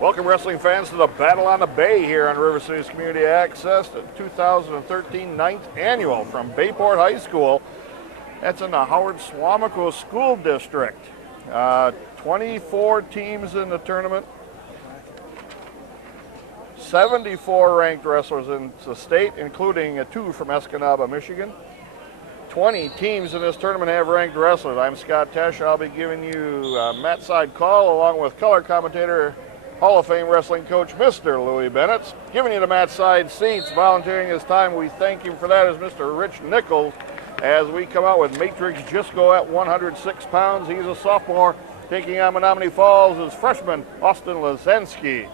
Welcome, wrestling fans, to the Battle on the Bay here on River City's Community Access, the 2013 9th Annual from Bayport High School. That's in the Howard Suamico School District. 24 teams in the tournament, 74 ranked wrestlers in the state, including 2 from Escanaba, Michigan. 20 teams in this tournament have ranked wrestlers. I'm Scott Tesch. I'll be giving you Matt Side call along with color commentator, Hall of Fame wrestling coach, Mr. Louis Bennett. Giving you the Matt Side seats, volunteering his time. We thank him for that, is Mr. Rich Nichols, as we come out with Matrix Jisco at 106 pounds. He's a sophomore. Taking on Menominee Falls is freshman Austin Lazansky.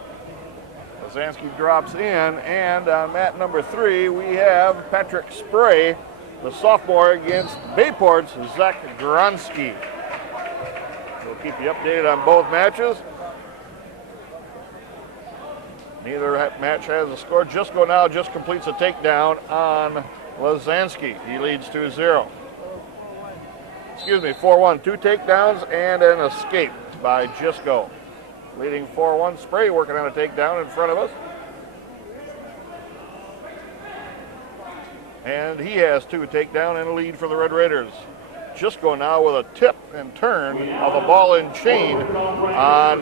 Lazansky drops in, and on mat number 3 we have Patrick Spray, the sophomore, against Bayport's Zach Gronsky. We'll keep you updated on both matches. Neither match has a score. Jisco now just completes a takedown on Lazansky. He leads 2-0. 4-1. 2 takedowns and an escape by Jisco. Leading 4-1. Spray working on a takedown in front of us. And he has 2 takedown and a lead for the Red Raiders. Jisco now with a tip and turn of a ball and chain on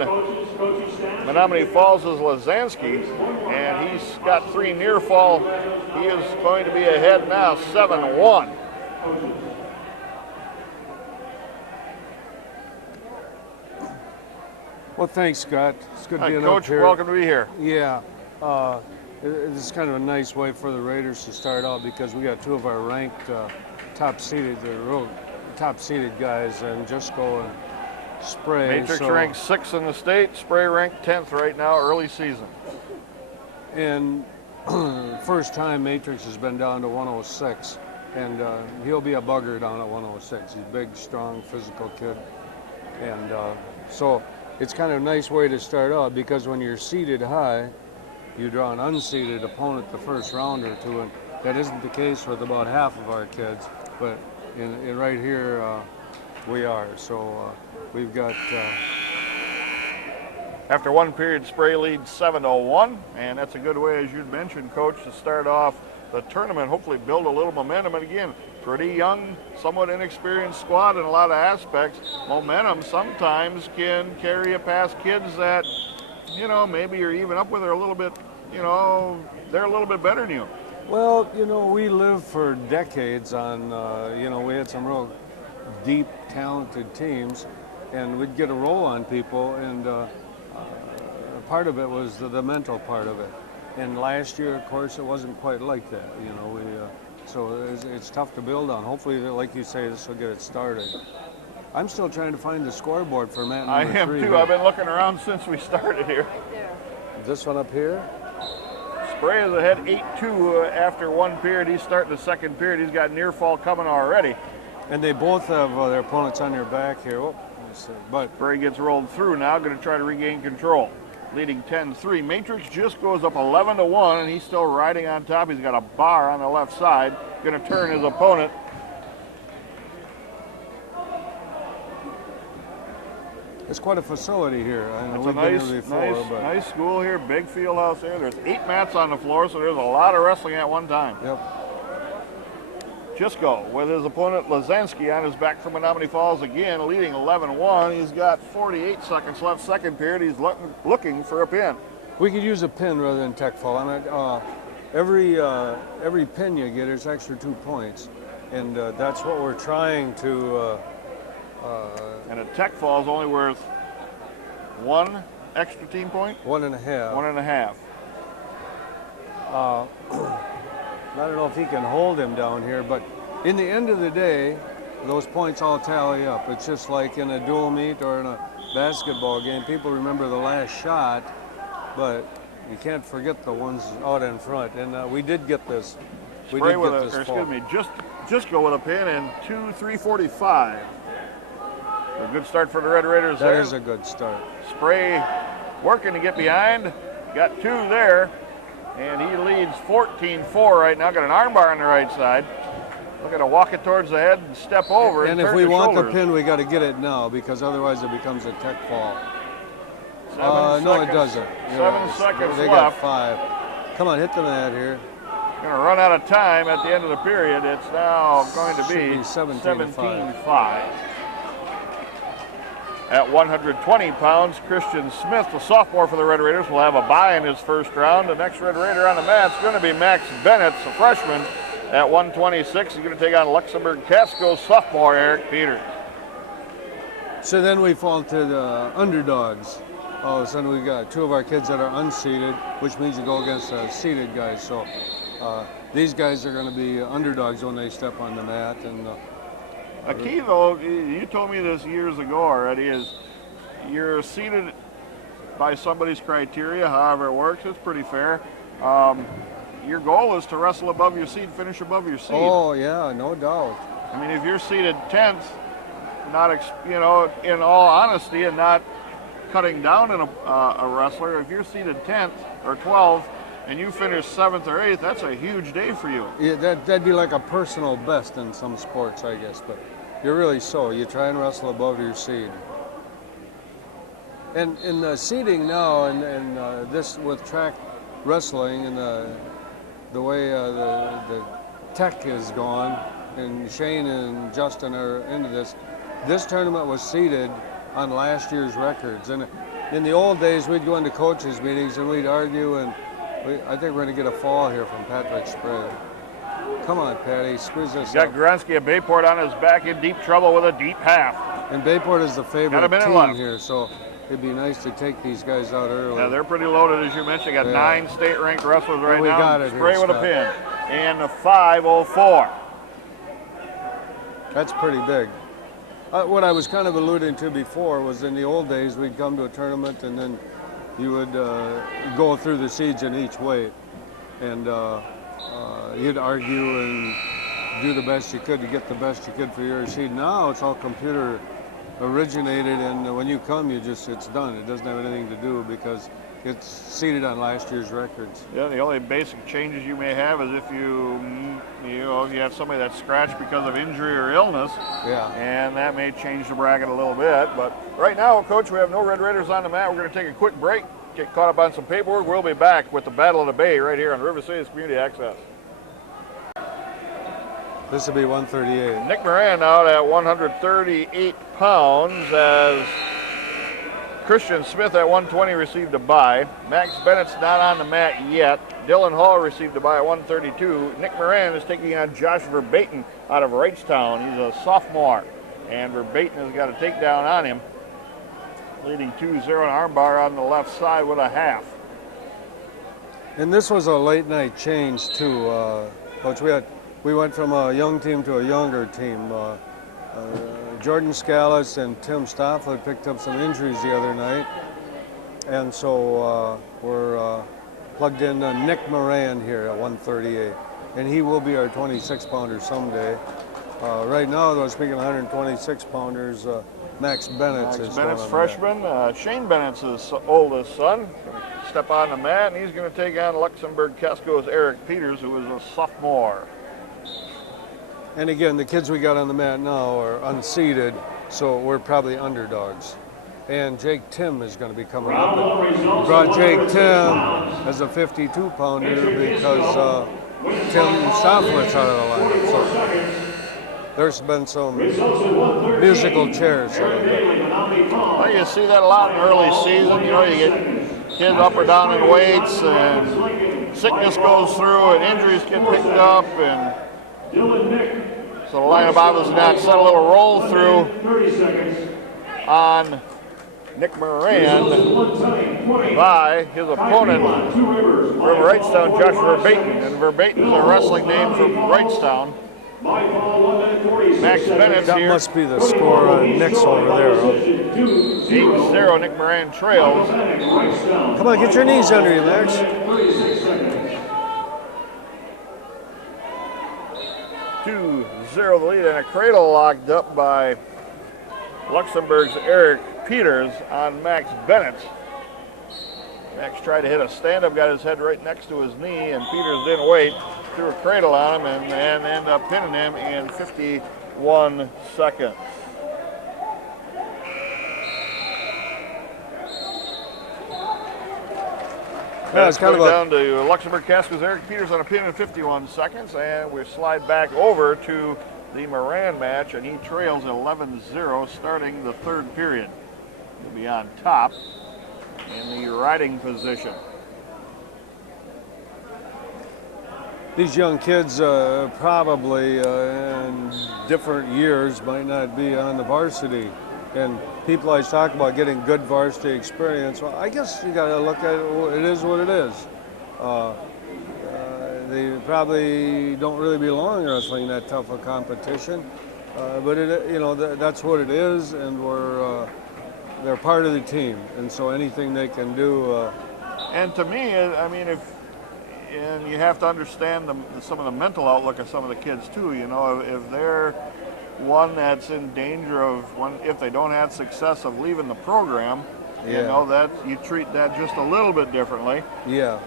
Menominee Falls' Lazansky, and he's got 3 near fall. He is going to be ahead now, 7-1. Well, thanks, Scott. It's good being Coach, up here. welcome to be here. Yeah, it's kind of a nice way for the Raiders to start out because we got 2 of our ranked top-seeded guys, and Jisco and Spray. Matrix ranked 6th in the state. Spray ranked 10th right now, early season. And first time Matrix has been down to 106, and he'll be a bugger down at 106. He's a big, strong, physical kid, and so it's kind of a nice way to start out because when you're seated high, you draw an unseated opponent the first round or 2, and that isn't the case with about half of our kids, but in right here we are. So we've got... After 1 period, Spray leads 7-1, and that's a good way, as you'd mentioned, Coach, to start off the tournament, hopefully build a little momentum. And again, pretty young, somewhat inexperienced squad in a lot of aspects. Momentum sometimes can carry you past kids that, you know, maybe you're even up with, or a little bit, you know, they're a little bit better than you. Well, you know, we lived for decades on, you know, we had some real deep, talented teams, and we'd get a roll on people, and part of it was the mental part of it. And last year, of course, it wasn't quite like that, you know. So it's tough to build on. Hopefully, like you say, this will get it started. I'm still trying to find the scoreboard for mat number 3. I am too. Here. I've been looking around since we started here. This one up here? Spray is ahead 8-2 after 1 period. He's starting the 2nd period. He's got near fall coming already. And they both have their opponents on their back here. Oh, but Spray gets rolled through now, going to try to regain control. Leading 10-3. Matrix just goes up 11-1, and he's still riding on top. He's got a bar on the left side. Going to turn his opponent. It's quite a facility here. It's a nice school here, big field house there. There's 8 mats on the floor, so there's a lot of wrestling at one time. Yep. Jisco with his opponent Lazansky on his back from Menominee Falls again, leading 11-1. He's got 48 seconds left, 2nd period. He's looking for a pin. We could use a pin rather than tech fall. I mean, every pin you get is extra 2 points, and that's what we're trying to. And a tech fall is only worth 1 extra team point? 1.5. 1.5. I don't know if he can hold him down here, but in the end of the day, those points all tally up. It's just like in a dual meet or in a basketball game. People remember the last shot, but you can't forget the ones out in front. And we did get this. Spray with just go with a pin in 2:3:45. A good start for the Red Raiders there. That is a good start. Spray working to get behind. Got 2 there. And he leads 14-4 right now. Got an armbar on the right side. Looking to walk it towards the head and step over. And if we want the pin, we got to get it now because otherwise it becomes a tech fall. No, it doesn't. 7 seconds they left. Got 5. Come on, hit the mat here. Going to run out of time at the end of the period. It's now going to be 17-5. At 120 pounds, Christian Smith, the sophomore for the Red Raiders, will have a bye in his first round. The next Red Raider on the mat is going to be Max Bennett, a freshman. At 126, he's going to take on Luxembourg Casco's sophomore, Eric Peters. So then we fall to the underdogs. All of a sudden we got 2 of our kids that are unseeded, which means you go against seeded guys. So these guys are going to be underdogs when they step on the mat. And a key, though, you told me this years ago already, is you're seeded by somebody's criteria, however it works. It's pretty fair. Your goal is to wrestle above your seed, finish above your seed. Oh, yeah, no doubt. I mean, if you're seeded 10th, in all honesty, and not cutting down on a wrestler, if you're seeded 10th or 12th and you finish 7th or 8th, that's a huge day for you. Yeah, that'd be like a personal best in some sports, I guess, but you're really so. You try and wrestle above your seed. And in the seeding now, and this with track wrestling and the way the tech is gone, and Shane and Justin are into this tournament was seeded on last year's records. And in the old days, we'd go into coaches' meetings and we'd argue, and I think we're going to get a fall here from Patrick Sprague. Come on, Patty, squeeze this Got up. Grensky of Bayport on his back in deep trouble with a deep half. And Bayport is the favorite team left here, so it'd be nice to take these guys out early. Yeah, they're pretty loaded, as you mentioned. Got 9 state-ranked wrestlers right we now. Got it Spray here, with Scott. a pin. And a 5:04. That's pretty big. What I was kind of alluding to before was in the old days, we'd come to a tournament and then you would go through the seeds in each weight. And you'd argue and do the best you could to get the best you could for your seed. Now it's all computer originated, and when you come, it's done. It doesn't have anything to do because it's seeded on last year's records. Yeah, the only basic changes you may have is if you have somebody that's scratched because of injury or illness. Yeah. And that may change the bracket a little bit. But right now, Coach, we have no Red Raiders on the mat. We're going to take a quick break, get caught up on some paperwork. We'll be back with the Battle of the Bay right here on River City's Community Access. This will be 138. Nick Moran out at 138 pounds as Christian Smith at 120 received a bye. Max Bennett's not on the mat yet. Dylan Hall received a bye at 132. Nick Moran is taking on Josh Verbaten out of Wrightstown. He's a sophomore, and Verbaten has got a takedown on him, leading 2-0 an armbar on the left side with a half. And this was a late night change too, Coach. We went from a young team to a younger team. Jordan Scallis and Tim Stofflet picked up some injuries the other night, and so we're plugged in Nick Moran here at 138, and he will be our 26-pounder someday. Right now, though, speaking of 126-pounders, Max Bennett is Bennett's freshman. Shane Bennett's his oldest son. Gonna step on the mat, and he's going to take on Luxembourg Casco's Eric Peters, who is a sophomore. And again, the kids we got on the mat now are unseeded, so we're probably underdogs. And Jake Tim is going to be coming up. And brought Jake Tim as a 52-pounder because Tim Stofflet's out of the lineup. So there's been some musical chairs. Well, you see that a lot in early season. You get kids up or down in weights, and sickness goes through, and injuries get picked up, and so the lineup obviously not set a little roll through on Nick Moran by his opponent from Wrightstown, Josh Verbaten. And Verbaten's a wrestling name from Wrightstown. Max Bennett's that here. That must be the score on Nick's over there. Huh? 8-0, Nick Moran trails. Come on, get your knees under you, Max. 2-0 the lead, and a cradle locked up by Luxembourg's Eric Peters on Max Bennett. Max tried to hit a stand-up, got his head right next to his knee, and Peters didn't wait, threw a cradle on him, and ended up pinning him in 51 seconds. Yeah, it's kind of down to Luxembourg Casco's Eric Peters on a pin in 51 seconds, and we slide back over to the Moran match, and he trails 11-0 starting the third period. He'll be on top in the riding position. These young kids probably in different years might not be on the varsity. And people always talk about getting good varsity experience. Well, I guess you got to look at it. It is what it is. They probably don't really belong wrestling that tough a competition, but that's what it is, and they're part of the team, and so anything they can do. And to me, I mean, and you have to understand some of the mental outlook of some of the kids too. You know, if they're one that's in danger of if they don't have success of leaving the program, you know that you treat that just a little bit differently. Yeah.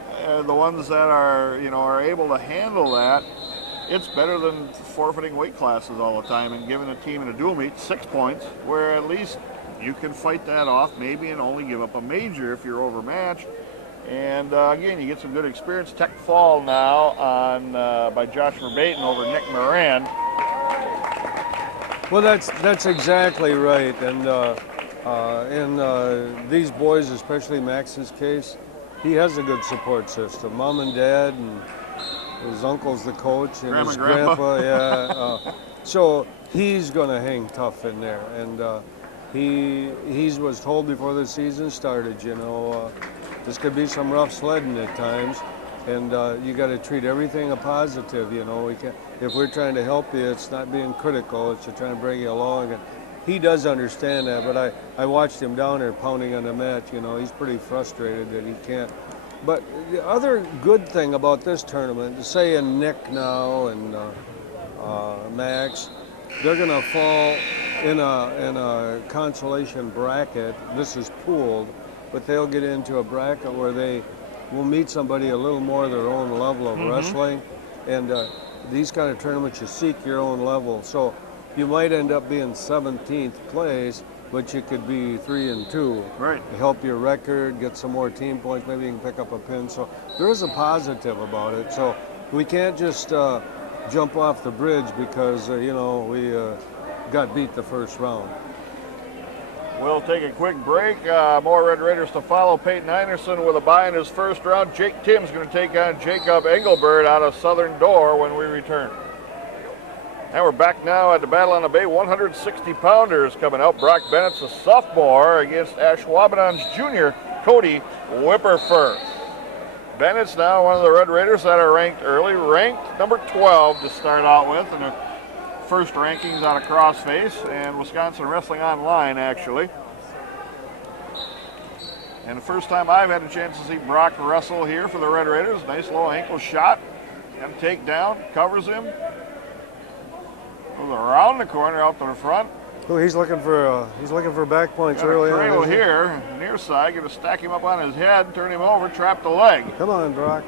The ones that are able to handle that, it's better than forfeiting weight classes all the time and giving a team in a dual meet 6 points, where at least you can fight that off maybe and only give up a major if you're overmatched. And again, you get some good experience. Tech fall now on by Josh Verbaten over Nick Moran. Well, that's exactly right. And in these boys, especially Max's case, he has a good support system. Mom and dad, and his uncle's the coach, and his grandpa. Yeah. So he's going to hang tough in there. And he was told before the season started, this could be some rough sledding at times, and you got to treat everything a positive. We can't. If we're trying to help you, it's not being critical. It's trying to bring you along. And he does understand that. But I watched him down there pounding on the mat. He's pretty frustrated that he can't. But the other good thing about this tournament, say in Nick now and Max, they're going to fall in a consolation bracket. This is pooled. But they'll get into a bracket where they will meet somebody a little more their own level of wrestling. And these kind of tournaments, you seek your own level. So you might end up being 17th place, but you could be 3-2. Right. Help your record, get some more team points, maybe you can pick up a pin. So there is a positive about it. So we can't just jump off the bridge because, we got beat the first round. We'll take a quick break. More Red Raiders to follow. Peyton Einerson with a bye in his first round. Jake Tim's going to take on Jacob Engelbert out of Southern Door when we return. And we're back now at the Battle on the Bay. 160-pounders coming out. Brock Bennett's a sophomore against Ashwaubenon's junior, Cody Whipperfirth. Bennett's now one of the Red Raiders that are ranked early. Ranked number 12 to start out with. And first rankings out of Crossface and Wisconsin Wrestling Online, actually. And the first time I've had a chance to see Brock wrestle here for the Red Raiders. Nice low ankle shot. And a takedown, covers him. Goes around the corner out to the front. Oh, he's looking for back points early on. Cradle here, near side, going to stack him up on his head, turn him over, trap the leg. Come on, Brock.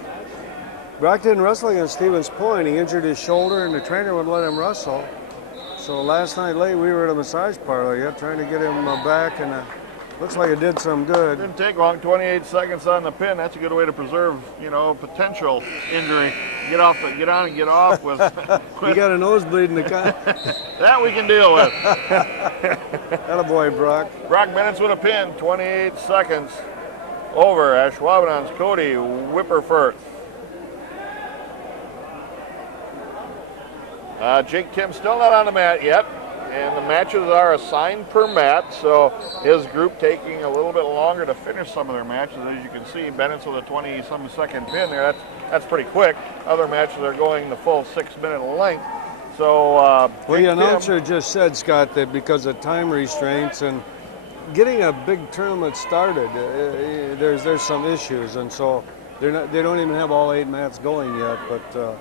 Brock didn't wrestle against Stevens Point. He injured his shoulder, and the trainer wouldn't let him wrestle. So last night late, we were at a massage parlor trying to get him back, and looks like it did some good. Didn't take long, 28 seconds on the pin. That's a good way to preserve, potential injury. Get on and get off with. You got a nosebleed in the car. That we can deal with. Attaboy, Brock. Brock Bennett's with a pin, 28 seconds over Ashwaubenon's Cody Whipperfirth. Jake Tim still not on the mat yet, and the matches are assigned per mat, so his group taking a little bit longer to finish some of their matches. As you can see, Bennett's with a 20-some second pin there. That's pretty quick. Other matches are going the full 6-minute length. So, well, the announcer just said, Scott, that because of time restraints and getting a big tournament started, there's some issues, and so they don't even have all 8 mats going yet, but.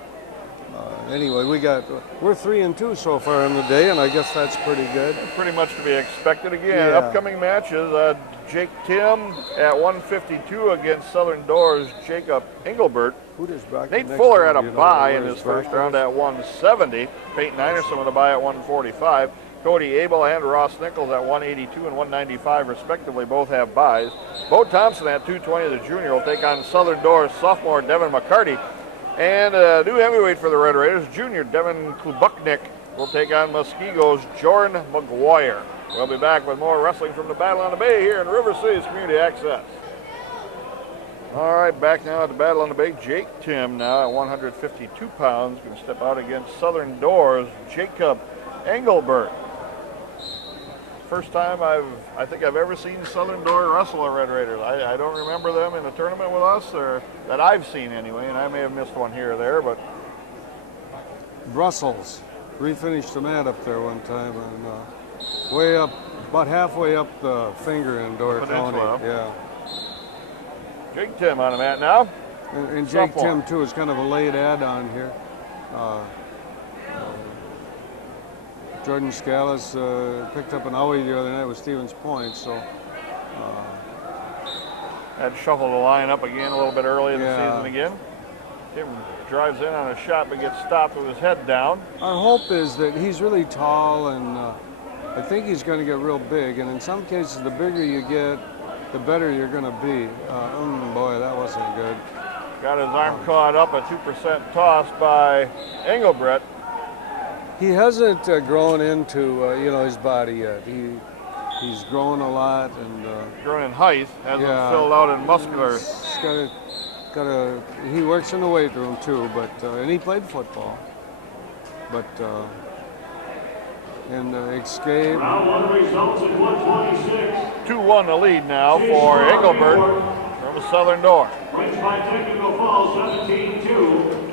Anyway, we're 3-2 so far in the day, and I guess that's pretty good. Pretty much to be expected. Again, upcoming matches, Jake Tim at 152 against Southern Doors, Jacob Engelbert. Who does Brock Nate Fuller had a bye in his first round at 170. Peyton Einerson with a bye at 145. Cody Abel and Ross Nichols at 182 and 195 respectively both have buys. Bo Thompson at 220, the junior, will take on Southern Doors sophomore Devin McCarty. And a new heavyweight for the Red Raiders, junior Devin Klubuknik, will take on Muskego's Jordan McGuire. We'll be back with more wrestling from the Battle on the Bay here in River City's Community Access. All right, back now at the Battle on the Bay. Jake Tim now at 152 pounds, going to step out against Southern Doors Jacob Engelbert. First time I think I've ever seen Southern Door wrestle a Red Raiders. I don't remember them in a tournament with us, or that I've seen anyway, and I may have missed one here or there, but. Brussels refinished the mat up there one time, and way up, about halfway up the finger in Door County. Yeah. Jake Tim on the mat now. And Jake Tim, too, is kind of a late add-on here. Jordan Scalise picked up an owie the other night with Stevens Point, so. Had to shuffle the line up again a little bit early in the season again. Tim drives in on a shot but gets stopped with his head down. Our hope is that he's really tall, and I think he's going to get real big, and in some cases the bigger you get, the better you're going to be. Boy, that wasn't good. Got his arm caught up, a 2% toss by Engelbert. He hasn't grown into his body yet. He's grown a lot, and grown in height, hasn't filled out in muscular. He works in the weight room too, but and he played football. But in escape. Round one results in 126. 2-1 the lead now for Engelbert from Southern Door. French by technical foul, 17-2.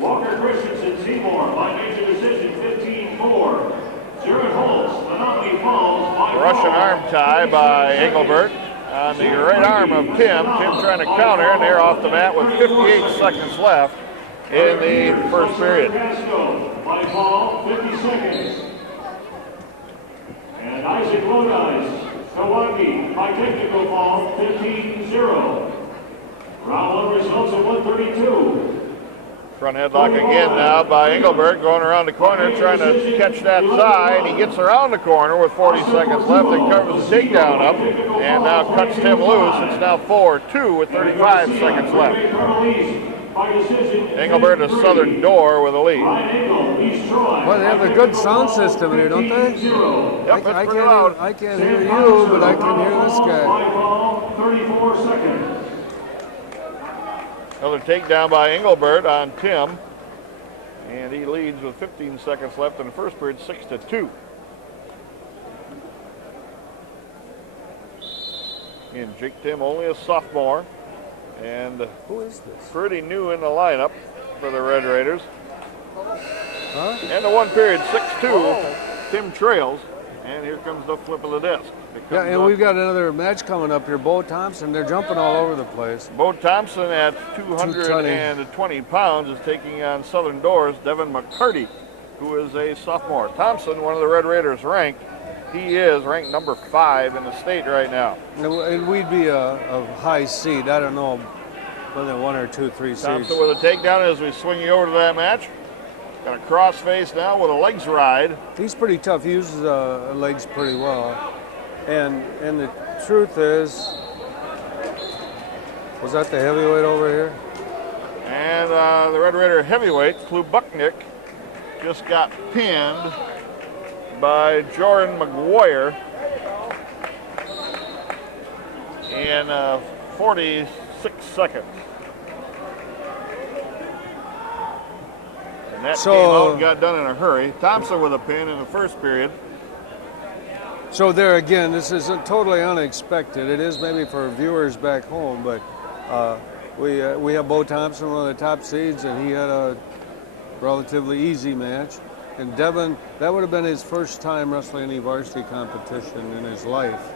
Walker Christensen Seymour by major decision, 15-4. Jared Holtz, Menominee Falls by Russian arm tie by Engelbert on the right arm of Tim. Tim trying to counter, and they're off the mat with 58 seconds left in the first period. By Paul, 50 seconds. And Isaac Lodice, Kawaki by technical foul, 15-0. Round one results at 132. Front headlock again now by Engelbert, going around the corner, trying to catch that side. He gets around the corner with 40 seconds left and covers the takedown up, and now cuts Tim loose. It's now 4-2 with 35 seconds left. Engelbert to Southern Door with a lead. Well, they have a good sound system here, don't they? Yep, I can't hear you, but I can hear this guy. 34 seconds. Another takedown by Engelbert on Tim, and he leads with 15 seconds left in the first period, 6-2. And Jake Tim, only a sophomore, and who is this? Pretty new in the lineup for the Red Raiders. Huh? And the one period, 6-2. Tim trails, and here comes the flip of the disc. Yeah, and we've got another match coming up here. Bo Thompson, they're jumping all over the place. Bo Thompson at 220 pounds is taking on Southern Doors Devin McCarty, who is a sophomore. Thompson, one of the Red Raiders ranked. He is ranked number 5 in the state right now. And we'd be a high seed. I don't know whether 1 or 2, 3 seeds. Thompson with a takedown as we swing you over to that match. Got a cross face now with a legs ride. He's pretty tough. He uses legs pretty well. And the truth is, was that the heavyweight over here? And the Red Raider heavyweight, Klubuknik, just got pinned by Jordan McGuire in 46 seconds. And that came out and got done in a hurry. Thompson with a pin in the first period. So there again, this is totally unexpected. It is maybe for viewers back home, but we have Bo Thompson, one of the top seeds, and he had a relatively easy match. And Devin, that would have been his first time wrestling any varsity competition in his life.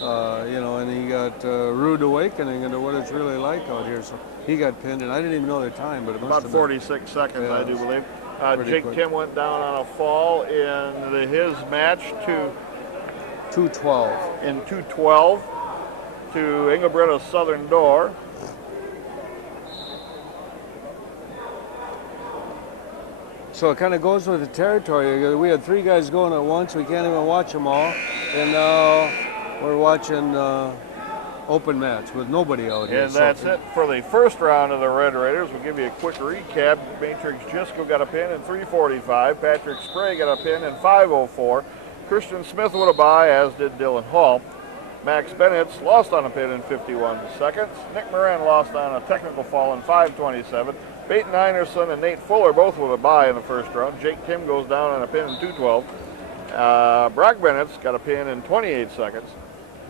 And he got a rude awakening into what it's really like out here. So he got pinned, and I didn't even know the time, but it must about have 46 seconds, yeah, I do believe. Jake quick. Tim went down on a fall in his match to 212. in 212 to Engelbert of Southern Door. So it kind of goes with the territory. We had 3 guys going at once. We can't even watch them all. And now we're watching open match with nobody out here. And that's it for the first round of the Red Raiders. We'll give you a quick recap. Matrix Jisco got a pin in 3:45. Patrick Spray got a pin in 5:04. Christian Smith with a bye, as did Dylan Hall. Max Bennett lost on a pin in 51 seconds. Nick Moran lost on a technical fall in 5:27. Peyton Einerson and Nate Fuller both with a bye in the first round. Jake Kim goes down on a pin in 2:12. Brock Bennett's got a pin in 28 seconds.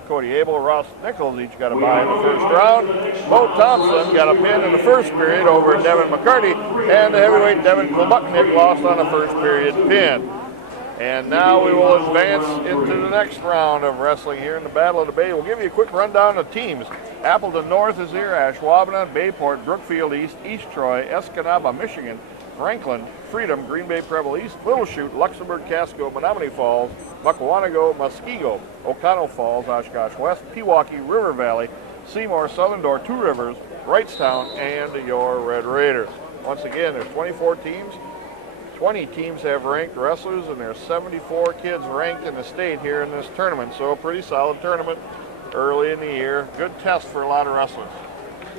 Cody Abel, Ross Nichols each got a bye in the first round. Bo Thompson got a pin in the first period over Devin McCarty, and the heavyweight Devin Klobuknik lost on a first period pin. And now we will advance into the next round of wrestling here in the Battle of the Bay. We'll give you a quick rundown of teams. Appleton North is here, Ashwaubenon, Bayport, Brookfield East, East Troy, Escanaba, Michigan, Franklin, Freedom, Green Bay Preble East, Little Chute, Luxembourg, Casco, Menominee Falls, Muckawanago, Muskego, O'Connell Falls, Oshkosh West, Pewaukee, River Valley, Seymour, Southern Door, Two Rivers, Wrightstown, and your Red Raiders. Once again, there's 24 teams. 20 teams have ranked wrestlers, and there's 74 kids ranked in the state here in this tournament. So a pretty solid tournament early in the year. Good test for a lot of wrestlers.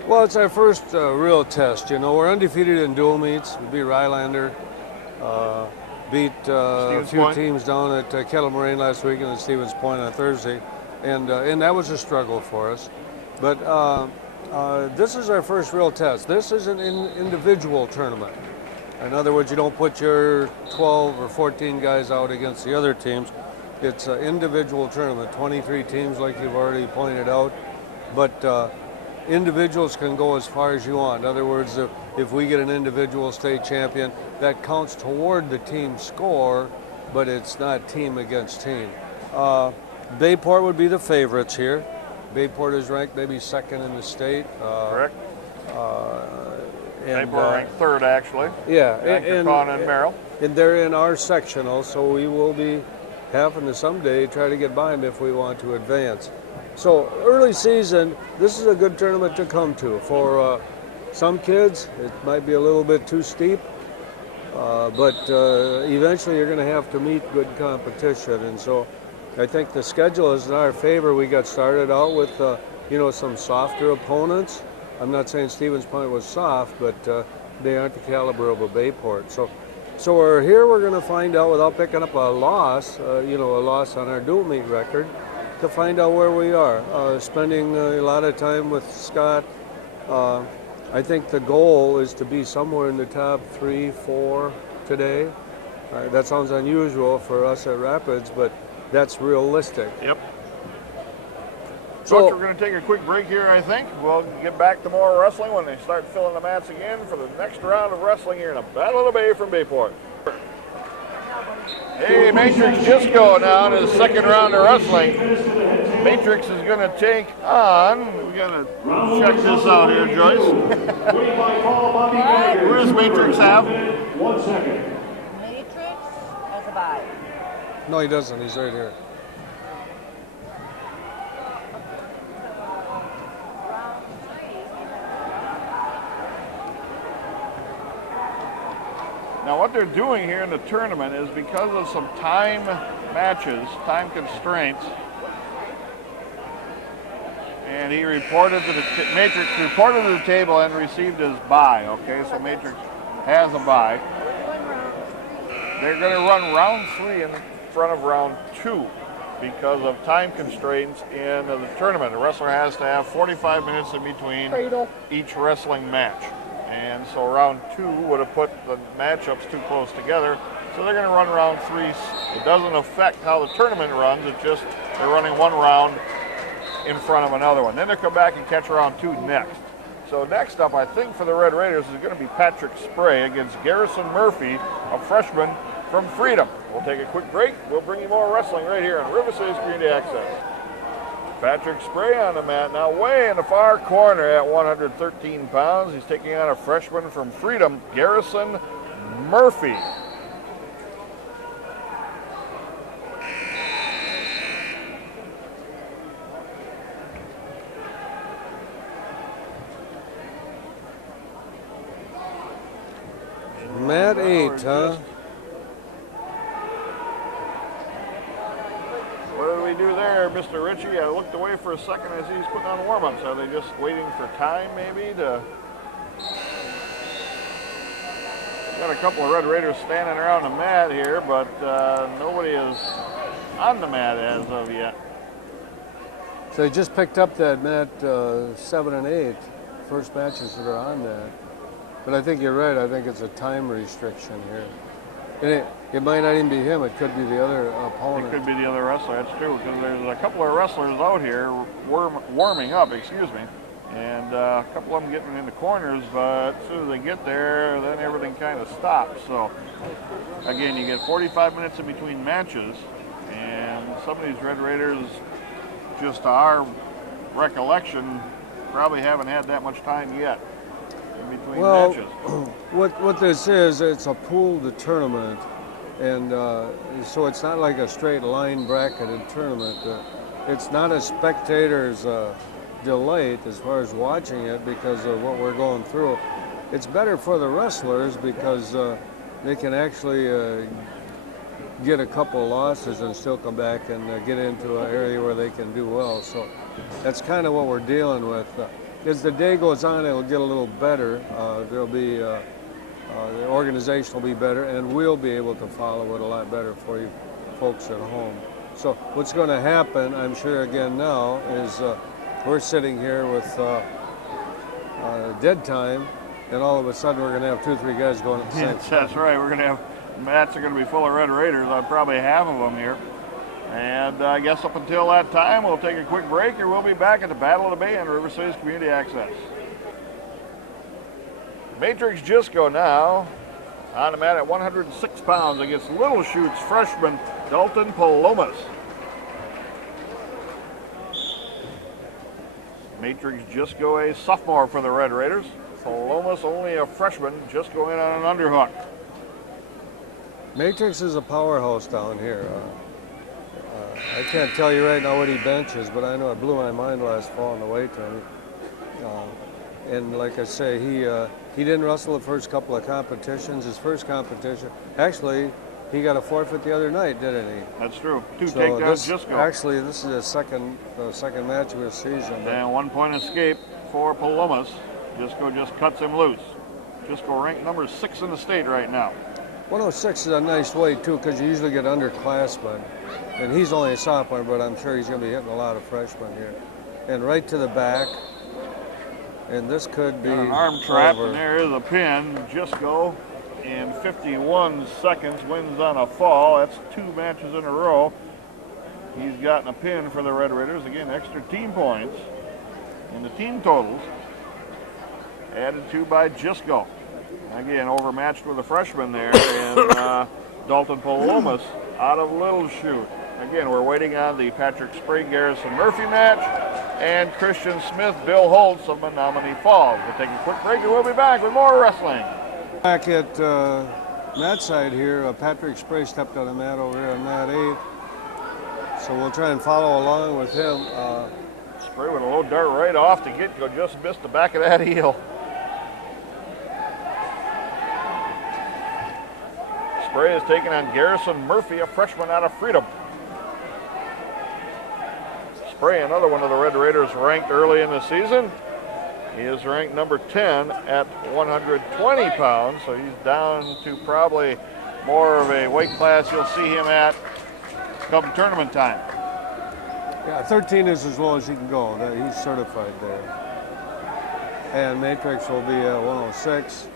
Well, it's our first real test. You know, we're undefeated in dual meets. We beat Rylander, beat a few teams down at Kettle Moraine last week and at Stevens Point on Thursday, and that was a struggle for us. But this is our first real test. This is an individual tournament. In other words, you don't put your 12 or 14 guys out against the other teams. It's an individual tournament, 23 teams like you've already pointed out, but individuals can go as far as you want. In other words, if we get an individual state champion, that counts toward the team score, but it's not team against team. Bayport would be the favorites here. Bayport is ranked maybe second in the state. Correct. And Bayport ranked third, actually. Yeah, and Merrill. And they're in our sectional, so we will be having to someday try to get by them if we want to advance. So early season, this is a good tournament to come to. For some kids, it might be a little bit too steep, but eventually you're going to have to meet good competition. And so I think the schedule is in our favor. We got started out with some softer opponents. I'm not saying Stevens Point was soft, but they aren't the caliber of a Bayport. So we're here. We're going to find out without picking up a loss, a loss on our dual meet record, to find out where we are. Spending a lot of time with Scott, I think the goal is to be somewhere in the top 3, 4 today. That sounds unusual for us at Rapids, but that's realistic. Yep. So Coach, we're going to take a quick break here, I think. We'll get back to more wrestling when they start filling the mats again for the next round of wrestling here in the Battle of the Bay from Bayport. Hey, Matrix Jisco now in his second round of wrestling. Matrix is going to take on, we got to check this out here, Joyce. Who does Matrix have? 1 second. Matrix has a bye. no, he doesn't. He's right here. Now what they're doing here in the tournament is because of some time matches, time constraints, and he reported to Matrix reported to the table and received his bye. Okay, so Matrix has a bye. They're going to run round 3 in front of round 2 because of time constraints in the tournament. The wrestler has to have 45 minutes in between each wrestling match. And so round 2 would have put the matchups too close together. So they're going to run round 3. It doesn't affect how the tournament runs. It's just they're running one round in front of another one. Then they'll come back and catch round 2 next. So next up, I think for the Red Raiders is going to be Patrick Spray against Garrison Murphy, a freshman from Freedom. We'll take a quick break. We'll bring you more wrestling right here on River City's Green Day Access. Patrick Spray on the mat now, way in the far corner at 113 pounds. He's taking on a freshman from Freedom, Garrison Murphy. Mat 8. huh? What did we do there, Mr. Ritchie? I looked away for a second as he's putting on warm-ups. Are they just waiting for time, maybe, to... Got a couple of Red Raiders standing around the mat here, but nobody is on the mat as of yet. So they just picked up that mat 7 and 8, first matches that are on that. But I think you're right. I think it's a time restriction here. And it might not even be him. It could be the other opponent. It could be the other wrestler. That's true, because there's a couple of wrestlers out here warming up, and a couple of them getting in the corners, but as soon as they get there, then everything kind of stops. So, again, you get 45 minutes in between matches, and some of these Red Raiders, just to our recollection, probably haven't had that much time yet in between matches. What this is, it's a pooled tournament, and so it's not like a straight line bracketed tournament. It's not a spectator's delight as far as watching it because of what we're going through. It's better for the wrestlers because they can actually get a couple of losses and still come back and get into an area where they can do well. So that's kind of what we're dealing with. As the day goes on, it'll get a little better. There'll be the organization will be better, and we'll be able to follow it a lot better for you folks at home. So what's going to happen, I'm sure again now, is we're sitting here with dead time, and all of a sudden we're going to have 2 or 3 guys going at the same time. That's right. We're going to have mats are going to be full of Red Raiders. Probably half of them here. And I guess up until that time, we'll take a quick break, and we'll be back at the Battle of the Bay on River City's Community Access. Matrix Jisco now on the mat at 106 pounds against Little Chutes freshman Dalton Palomas. Matrix Jisco, a sophomore for the Red Raiders. Palomas only a freshman, just going on an underhook. Matrix is a powerhouse down here. I can't tell you right now what he benches, but I know it blew my mind last fall in the weight room. And like I say, he didn't wrestle the first couple of competitions. His first competition, actually, he got a forfeit the other night, didn't he? That's true. 2 takedowns, Jisco. Actually, this is the second match of his season. And 1 point escape for Palomas. Jisco just cuts him loose. Jisco ranked number 6 in the state right now. 106 is a nice weight, too, because you usually get underclassmen. And he's only a sophomore, but I'm sure he's going to be hitting a lot of freshmen here. And right to the back. And this could be an arm trap, over. And there is a pin. Jisco in 51 seconds wins on a fall. That's 2 matches in a row. He's gotten a pin for the Red Raiders. Again, extra team points in the team totals. Added to by Jisco. Again, overmatched with a freshman there. And Dalton Palomas out of Little Chute. Again, we're waiting on the Patrick Sprague Garrison Murphy match and Christian Smith Bill Holtz of Menominee Falls. We'll take a quick break and we'll be back with more wrestling. Back at mat side here, Patrick Sprague stepped on the mat over here on mat 8. So we'll try and follow along with him. Sprague with a low dart right off the get-go, just missed the back of that heel. Sprague is taking on Garrison Murphy, a freshman out of Freedom. Sprague, another one of the Red Raiders ranked early in the season. He is ranked number 10 at 120 pounds, so he's down to probably more of a weight class you'll see him at come tournament time. Yeah, 13 is as low as he can go. He's certified there. And Matrix will be at 106.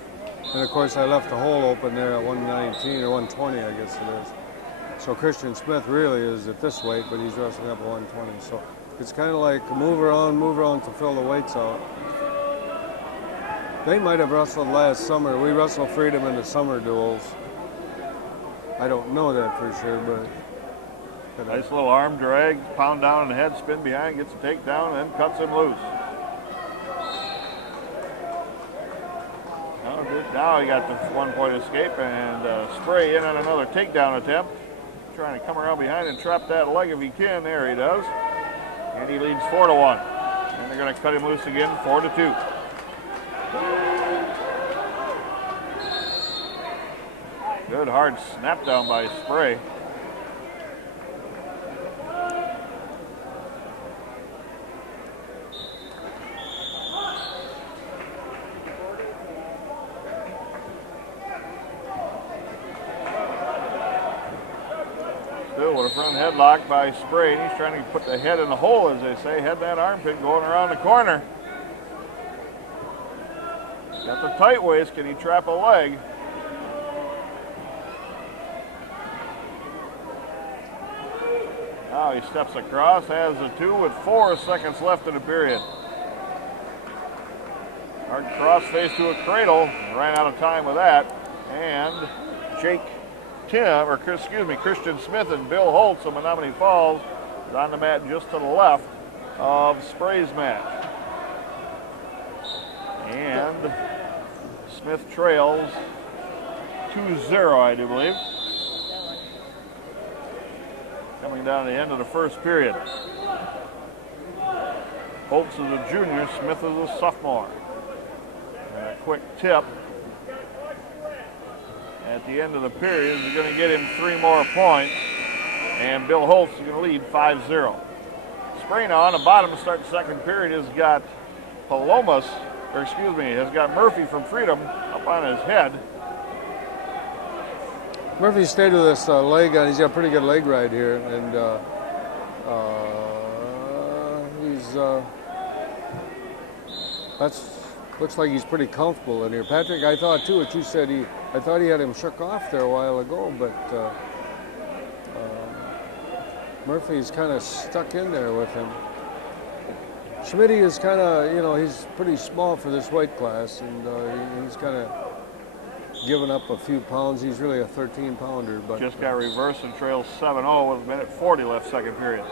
And of course I left the hole open there at 119 or 120, I guess it is. So Christian Smith really is at this weight, but he's wrestling up at 120. So it's kind of like move around to fill the weights out. They might have wrestled last summer. We wrestled Freedom in the summer duels. I don't know that for sure, but... Nice little arm drag, pound down on the head, spin behind, gets a takedown, and then cuts him loose. Now he got the 1 point escape, and Sprague in on another takedown attempt. Trying to come around behind and trap that leg if he can. There he does. And he leads 4-1. And they're going to cut him loose again, 4-2. Good hard snap down by Spray. Still with a front headlock by Spray. He's trying to put the head in the hole, as they say. Head that armpit going around the corner. Got the tight waist. Can he trap a leg? Now he steps across, has the 2 with 4 seconds left in the period. Hard cross face to a cradle. Ran out of time with that. And Christian Smith and Bill Holtz of Menominee Falls is on the mat just to the left of Spray's match. And Smith trails 2-0, I do believe. Coming down to the end of the first period. Holtz is a junior, Smith is a sophomore. And a quick tip at the end of the period is going to get him 3 more points. And Bill Holtz is going to lead 5-0. Spray now on the bottom to start the second period has got has got Murphy from Freedom up on his head. Murphy stayed with this leg on. He's got a pretty good leg right here, and looks like he's pretty comfortable in here. Patrick, I thought too what you said. I thought he had him shook off there a while ago, but Murphy's kind of stuck in there with him. Schmitty is kind of, he's pretty small for this weight class, and he's kind of given up a few pounds. He's really a 13-pounder. But just got reversed and trails 7-0 with a minute 40 left second period.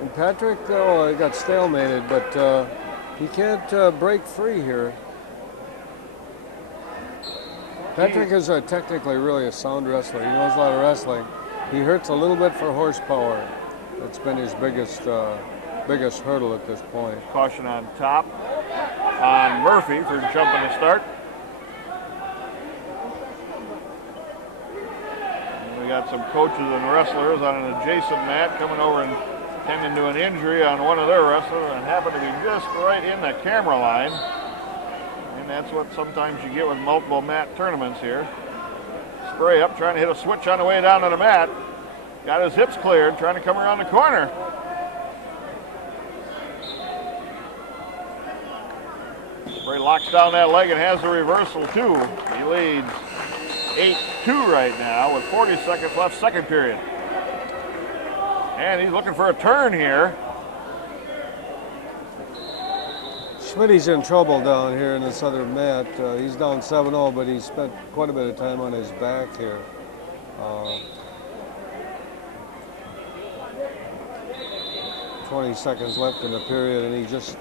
And Patrick, got stalemated, but he can't break free here. Patrick is technically really a sound wrestler. He knows a lot of wrestling. He hurts a little bit for horsepower. That's been his biggest hurdle at this point. Caution on top on Murphy for jumping to start. And we got some coaches and wrestlers on an adjacent mat coming over and tending to an injury on one of their wrestlers and happen to be just right in the camera line. And that's what sometimes you get with multiple mat tournaments here. Spray up, trying to hit a switch on the way down to the mat. Got his hips cleared, trying to come around the corner. Spray locks down that leg and has the reversal too. He leads 8-2 right now with 40 seconds left second period. And he's looking for a turn here. Schmitty's in trouble down here in this other mat. He's down 7-0, but he spent quite a bit of time on his back here. 20 seconds left in the period, and he just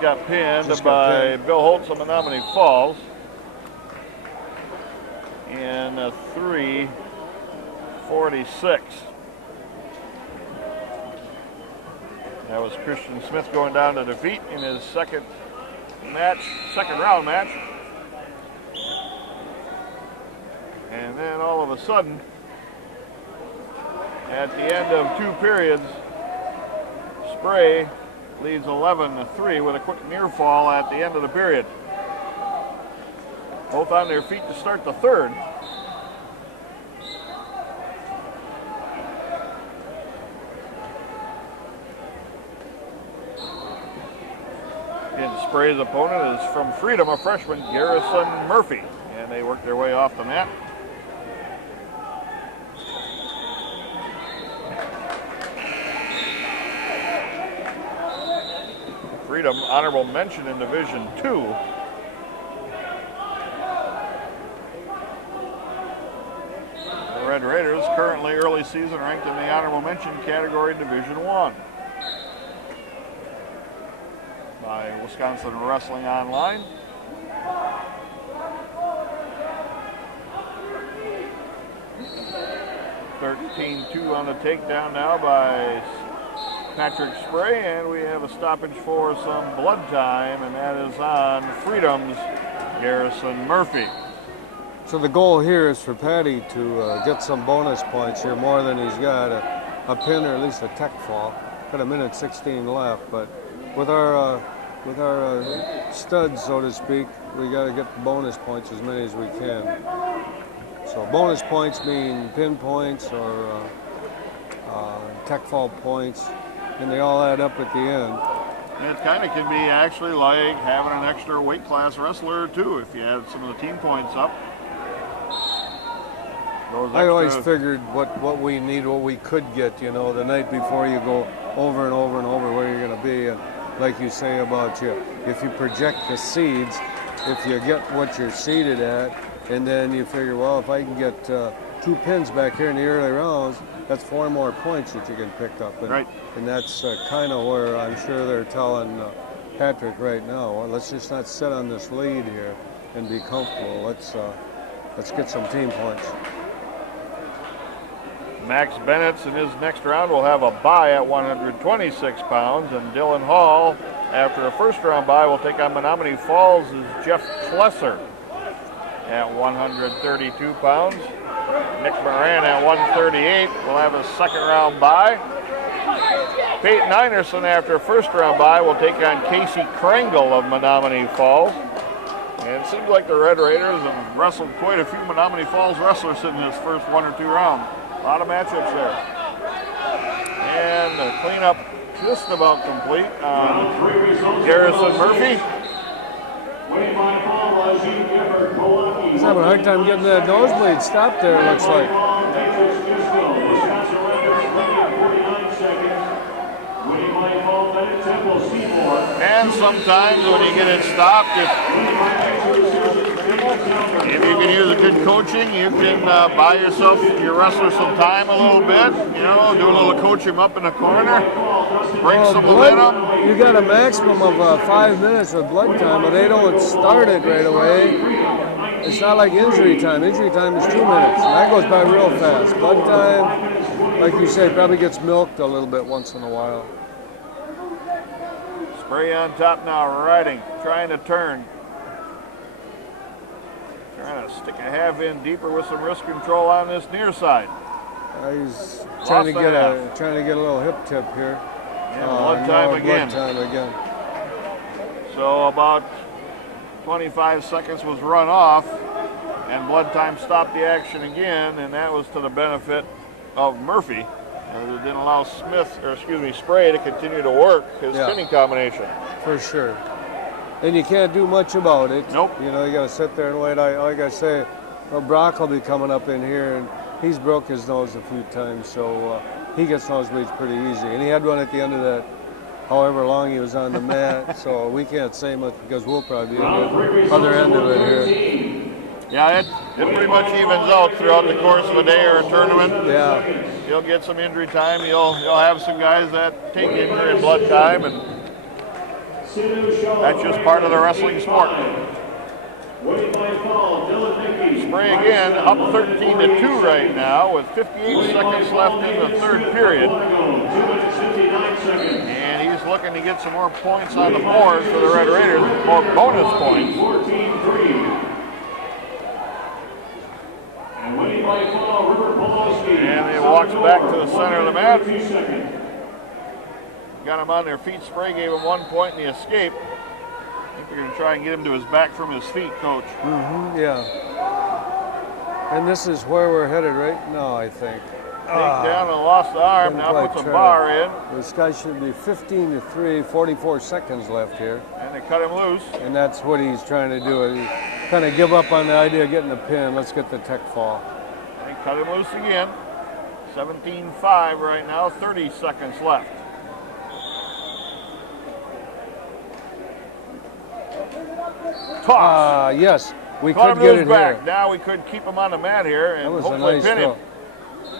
got pinned by Bill Holtz of Menominee Falls in 3:46. That was Christian Smith going down to defeat in his second round match. And then all of a sudden, at the end of 2 periods, Spray leads 11-3 with a quick near fall at the end of the period. Both on their feet to start the third. And Spray's opponent is from Freedom, a freshman, Garrison Murphy. And they work their way off the mat. Freedom, honorable mention in Division II. The Red Raiders currently early season ranked in the honorable mention category Division I by Wisconsin Wrestling Online. (13-2) on the takedown now by Patrick Spray, and we have a stoppage for some blood time, and that is on Freedom's Garrison Murphy. So the goal here is for Patty to get some bonus points here, more than he's got, a pin or at least a tech fall. Got a minute 16 left, but with our studs, so to speak, we got to get bonus points, as many as we can. So bonus points mean pin points or tech fall points, and they all add up at the end. And it kind of can be actually like having an extra weight class wrestler too, if you add some of the team points up. I always figured what we need, what we could get, you know, the night before you go over and over and over where you're going to be. And like you say about you, if you project the seeds, if you get what you're seeded at, and then you figure, well, if I can get 2 pins back here in the early rounds, that's 4 more points that you can pick up. And, right. And that's kind of where I'm sure they're telling Patrick right now, well, let's just not sit on this lead here and be comfortable. Let's get some team points. Max Bennett in his next round will have a bye at 126 pounds, and Dylan Hall, after a first round bye, will take on Menominee Falls' Jeff Klesser at 132 pounds. Nick Moran at 138 will have a second round bye. Peyton Einerson, after a first round bye, will take on Casey Krangle of Menominee Falls. And it seems like the Red Raiders have wrestled quite a few Menominee Falls wrestlers in this first 1 or 2 rounds. A lot of matchups there. And the cleanup just about complete on Garrison Murphy. He's having a hard time getting that nosebleed stopped there, it looks like. And sometimes when you get it stopped, if you can use a good coaching, you can buy yourself, your wrestler, some time a little bit. You know, do a little coach him up in the corner, bring some momentum. You got a maximum of 5 minutes of blood time, but they don't start it right away. It's not like injury time. Injury time is 2 minutes, and that goes by real fast. Blood time, like you said, probably gets milked a little bit once in a while. Spray on top now, riding, trying to turn. Trying to stick a half in deeper with some wrist control on this near side. He's trying to get a little hip tip here. And blood time again. Blood time again. So about 25 seconds was run off, and blood time stopped the action again, and that was to the benefit of Murphy. It didn't allow Spray to continue to work his pinning combination. For sure. And you can't do much about it. Nope. You know, you got to sit there and wait. Like I say, well, Brock will be coming up in here, and he's broke his nose a few times, so he gets nosebleeds pretty easy. And he had one at the end of that, however long he was on the mat, so we can't say much because we'll probably be on the other end of it here. Yeah, it pretty much evens out throughout the course of a day or a tournament. Yeah. You'll get some injury time. You'll have some guys that take injury and blood time, and that's just part of the wrestling sport. Spray again, up 13-2 right now with 58 seconds left in the third period. And he's looking to get some more points on the board for the Red Raiders, more bonus points. And he walks back to the center of the mat. Got him on their feet. Spray gave him 1 point in the escape. I think they're going to try and get him to his back from his feet, Coach. Yeah. And this is where we're headed right now, I think. Down and lost the arm. Now puts a bar in. This guy should be 15-3, 44 seconds left here. And they cut him loose. And that's what he's trying to do. He kind of give up on the idea of getting a pin. Let's get the tech fall. And he cut him loose again. 17-5 right now, 30 seconds left. Toss. Yes, we Caught could get it back. here. Now we could keep him on the mat here and That was a hopefully nice pin him.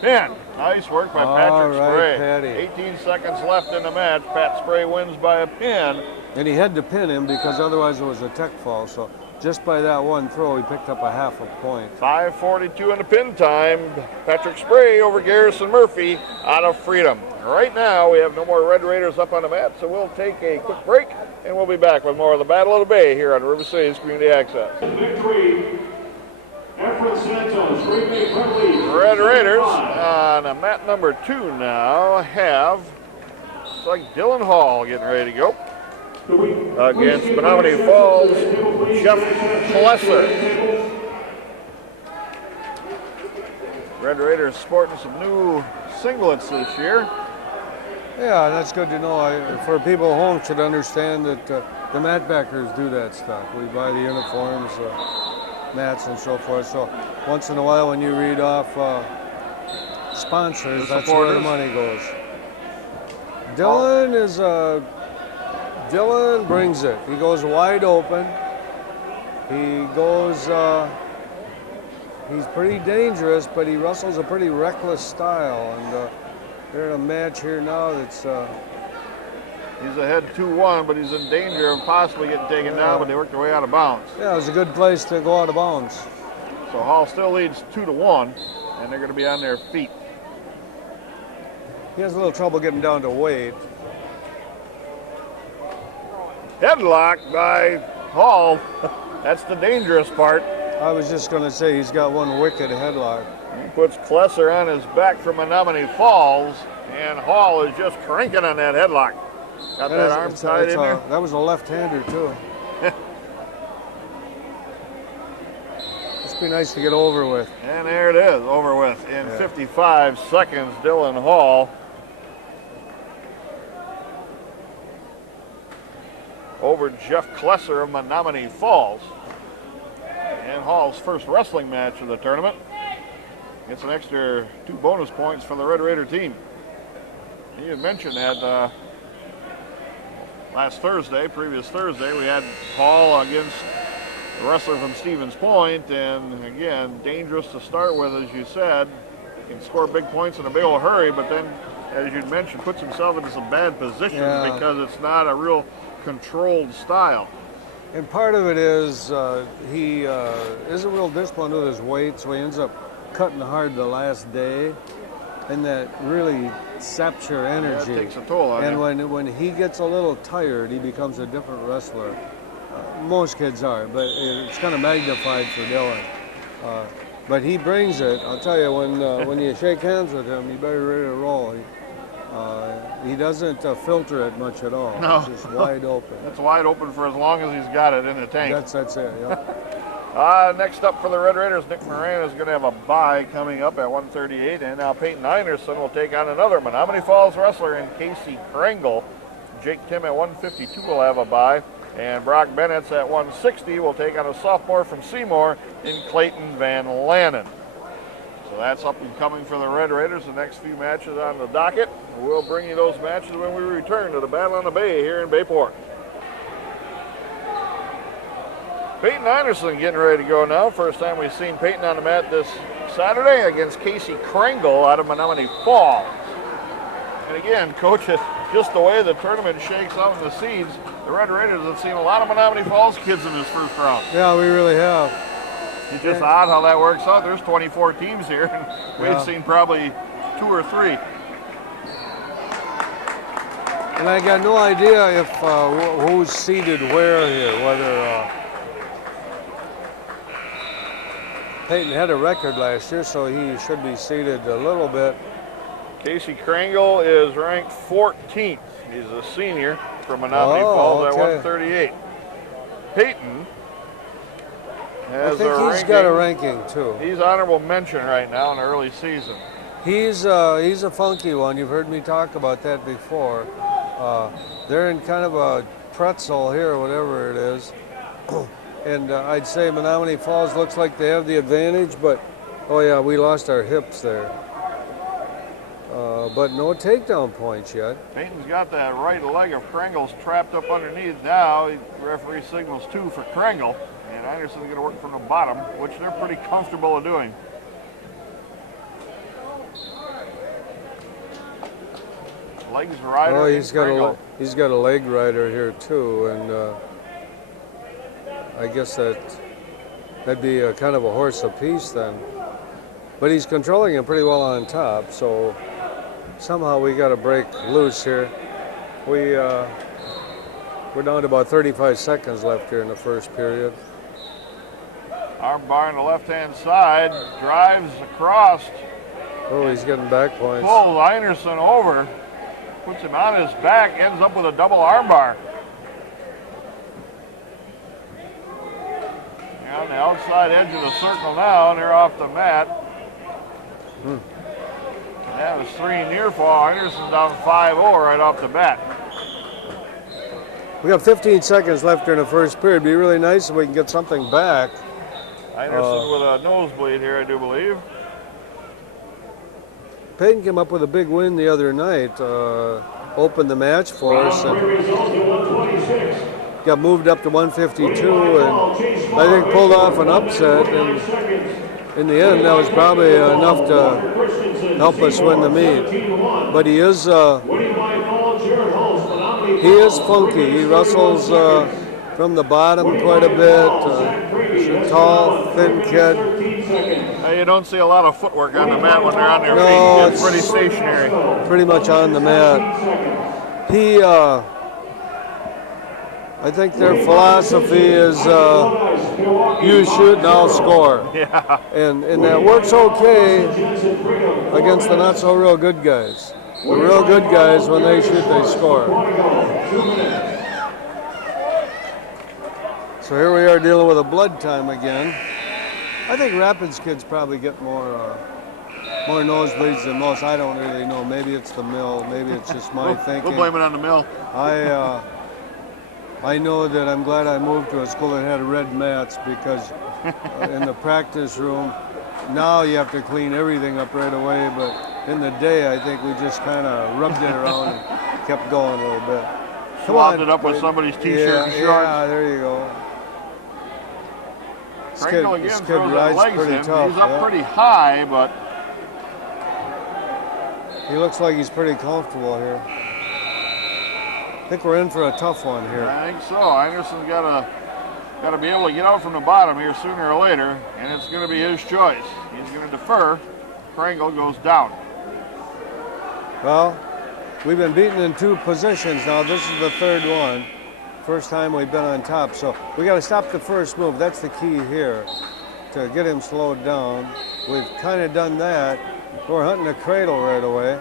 Pin. Nice work by Patrick Spray. Patty. 18 seconds left in the match. Pat Spray wins by a pin. And he had to pin him because otherwise it was a tech fall. So just by that one throw, he picked up a half a point. 5:42 in the pin time. Patrick Spray over Garrison Murphy out of Freedom. Right now, we have no more Red Raiders up on the mat, so we'll take a quick break, and we'll be back with more of the Battle of the Bay here on River City's Community Access. Victory. Efren Santos, Green Bay Friendly. Red Raiders on mat number 2 now have, looks like Dylan Hall getting ready to go against Menominee Falls, Jeff Klesser. Red Raiders sporting some new singlets this year. Yeah, that's good to know. For people at home should understand that the mat backers do that stuff. We buy the uniforms, mats and so forth. So once in a while when you read off sponsors, that's where the money goes. Dylan brings it. He goes wide open. He goes, he's pretty dangerous, but he wrestles a pretty reckless style. And they're in a match here now that's... He's ahead 2-1, but he's in danger of possibly getting taken down, but they worked their way out of bounds. Yeah, it was a good place to go out of bounds. So Hall still leads 2-1, and they're going to be on their feet. He has a little trouble getting down to weight. Headlock by Hall. That's the dangerous part. I was just going to say he's got one wicked headlock. He puts Klesser on his back from Menominee Falls, and Hall is just cranking on that headlock. Got that arm tied in there. That was a left-hander, too. Must be nice to get over with. And there it is, over with. In 55 seconds, Dylan Hall over Jeff Klesser of Menominee Falls. And Hall's first wrestling match of the tournament. Gets an extra 2 bonus points for the Red Raider team. You had mentioned that previous Thursday, we had Hall against the wrestler from Stevens Point, and again, dangerous to start with, as you said. He can score big points in a big old hurry, but then, as you'd mentioned, puts himself into some bad positions because it's not a real controlled style. And part of it is he isn't real disciplined with his weight, so he ends up cutting hard the last day, and that really saps your energy. Yeah, it takes a toll on you. And when he gets a little tired, he becomes a different wrestler. Most kids are, but it's kind of magnified for Dylan. But he brings it. I'll tell you, when you shake hands with him, you better be ready to roll. He doesn't filter it much at all. No. It's just wide open. It's wide open for as long as he's got it in the tank. That's it, yeah. Next up for the Red Raiders, Nick Moran is going to have a bye coming up at 138, and now Peyton Einerson will take on another Menominee Falls wrestler in Casey Kringle. Jake Tim at 152 will have a bye, and Brock Bennett's at 160 will take on a sophomore from Seymour in Clayton Van Lannen. So that's up and coming for the Red Raiders. The next few matches on the docket. We'll bring you those matches when we return to the Battle on the Bay here in Bayport. Peyton Anderson getting ready to go now. First time we've seen Peyton on the mat this Saturday against Casey Kringle out of Menominee Falls. And again, Coach, just the way the tournament shakes out in the seeds, the Red Raiders have seen a lot of Menominee Falls kids in this first round. Yeah, we really have. It's just odd how that works out. There's 24 teams here, and we've seen probably 2 or 3. And I got no idea if who's seated where here, whether Peyton had a record last year, so he should be seated a little bit. Casey Kringle is ranked 14th. He's a senior from Menominee Falls at 138. Peyton has he's got a ranking too. He's honorable mention right now in the early season. He's a funky one. You've heard me talk about that before. They're in kind of a pretzel here, whatever it is. And I'd say Menominee Falls looks like they have the advantage, but oh yeah, we lost our hips there. But no takedown points yet. Peyton's got that right leg of Kringle's trapped up underneath now. The referee signals 2 for Kringle, and Anderson's going to work from the bottom, which they're pretty comfortable at doing. Legs rider. Oh, he's got a leg rider here too, and I guess that'd be a kind of a horse apiece then. But he's controlling him pretty well on top, so Somehow we got to break loose here. We're down to about 35 seconds left here in the first period. Armbar on the left-hand side, drives across, Oh, he's getting back points. pulls Einerson over, puts him on his back, ends up with a double armbar. On the outside edge of the circle now, and they're off the mat. That was 3 near fall. Anderson's down 5-0 right off the bat. We got 15 seconds left here in the first period. It'd be really nice if we can get something back. Anderson with a nosebleed here, I do believe. Peyton came up with a big win the other night, opened the match for us, and got moved up to 152, and I think pulled off an upset. And in the end, that was probably enough to help us win the meet. But he is funky. He wrestles from the bottom quite a bit. He's a tall, thin kid. You don't see a lot of footwork on the mat when they're on their No, feet. It's pretty stationary. Pretty much on the mat. He, I think their philosophy is you shoot and I'll score. Yeah. And that works okay against the not so real good guys. The real good guys, when they shoot, they score. So here we are dealing with a blood time again. I think Rapids kids probably get more nosebleeds than most. I don't really know. Maybe it's the mill. Maybe it's just my thinking. We'll blame it on the mill. I know that I'm glad I moved to a school that had red mats, because in the practice room, now you have to clean everything up right away, but in the day, I think we just kind of rubbed it around and kept going a little bit. Swabbed it up with somebody's t-shirt and shorts. Yeah, there you go. Kringle again this kid throws his rides legs pretty in. tough. He's up pretty high, but he looks like he's pretty comfortable here. I think we're in for a tough one here. I think so. Anderson's got to be able to get out from the bottom here sooner or later, and it's going to be his choice. He's going to defer. Kringle goes down. Well, we've been beaten in 2 positions now. This is the 3rd one. First time we've been on top. So we got to stop the first move. That's the key here, to get him slowed down. We've kind of done that. We're hunting the cradle right away.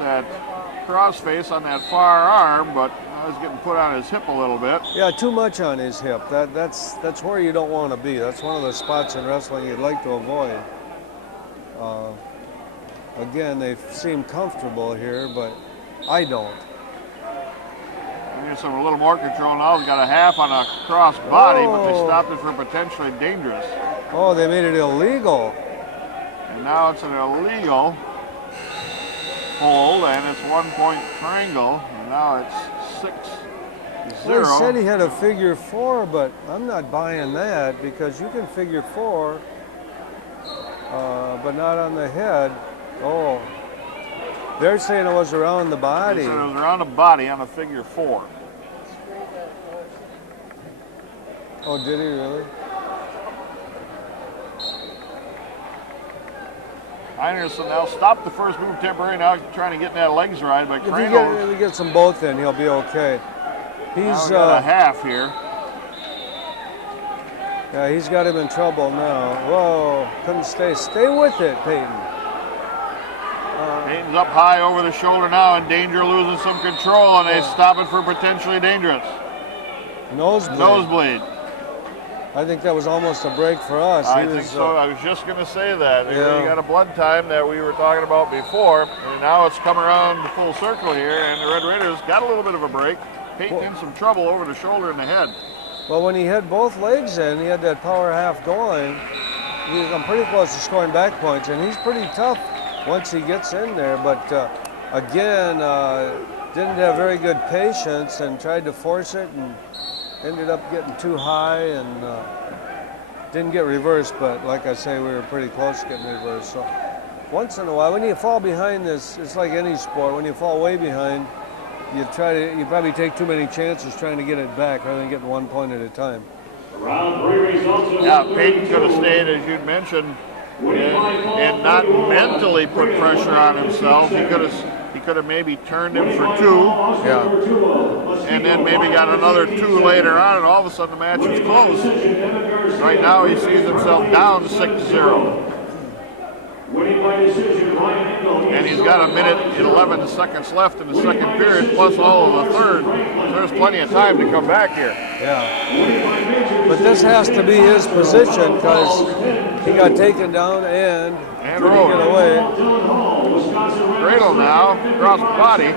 That crossface on that far arm, but I was getting put on his hip a little bit. Yeah, too much on his hip. That's where you don't want to be. That's one of the spots in wrestling you'd like to avoid. Again, they seem comfortable here, but I don't. Anderson a little more control now. He's got a half on a cross body, but they stopped it for potentially dangerous. Oh, they made it illegal. And now it's an illegal hold, and it's 1-point triangle. And now it's 6-0. Well, he said he had a figure 4, but I'm not buying that, because you can figure 4, but not on the head. Oh, they're saying it was around the body. They said it was around the body on a figure 4. Oh, did he really? Anderson now stopped the first move temporarily. Now trying to get in that legs ride by Kringle. If he gets them both in, he'll be okay. He's got a half here. Yeah, he's got him in trouble now. Whoa, couldn't stay. Stay with it, Peyton. Peyton's up high over the shoulder now, in danger of losing some control, and they stop it for potentially dangerous. Nosebleed. I think that was almost a break for us. I think so. I was just going to say that. Yeah. You got a blood time that we were talking about before, and now it's come around the full circle here, and the Red Raiders got a little bit of a break. Peyton in some trouble over the shoulder and the head. Well, when he had both legs in, he had that power half going. I'm pretty close to scoring back points, and he's pretty tough once he gets in there. But again, didn't have very good patience and tried to force it, and ended up getting too high and didn't get reversed. But like I say, we were pretty close to getting reversed. So once in a while, when you fall behind this, it's like any sport. When you fall way behind, you probably take too many chances trying to get it back rather than getting 1 point at a time. Round 3 results. Yeah, Peyton could have stayed, as you'd mentioned. and not mentally put pressure on himself. He could have maybe turned him for 2. Yeah. And then maybe got another 2 later on, and all of a sudden the match is close. Right now he sees himself down 6-0. And he's got 1 minute and 11 seconds left in the second period, plus all of the third. So there's plenty of time to come back here. Yeah. But this has to be his position because he got taken down and rode it away. Cradle now, cross body.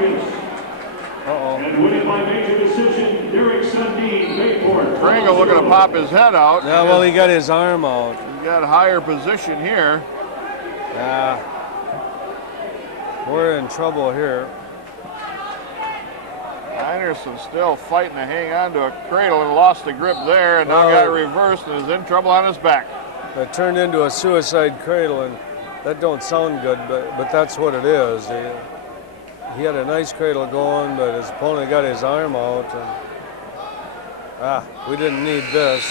And winning by major decision, Derek Sundin, Bayport. Kringle looking to pop his head out. Yeah, well, he got his arm out. He's got a higher position here. Yeah. We're in trouble here. Anderson still fighting to hang on to a cradle and lost the grip there, and now got it reversed and is in trouble on his back. It turned into a suicide cradle, and that don't sound good, but that's what it is. He had a nice cradle going, but his opponent got his arm out, and we didn't need this.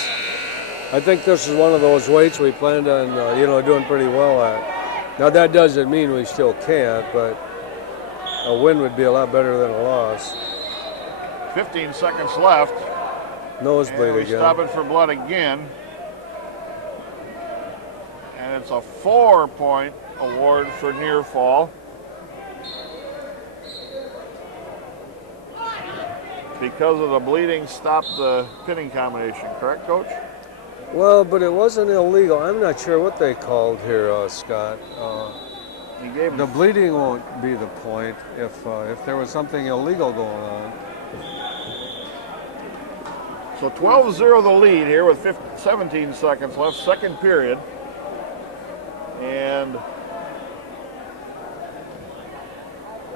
I think this is one of those weights we planned on, doing pretty well at. Now that doesn't mean we still can't, but a win would be a lot better than a loss. 15 seconds left. Nosebleed we again. Stopping for blood again. And it's a 4-point award for near fall. Because of the bleeding, stopped the pinning combination, correct, Coach? Well, but it wasn't illegal. I'm not sure what they called here, Scott. The bleeding won't be the point if there was something illegal going on. So 12-0 the lead here with 17 seconds left, second period. And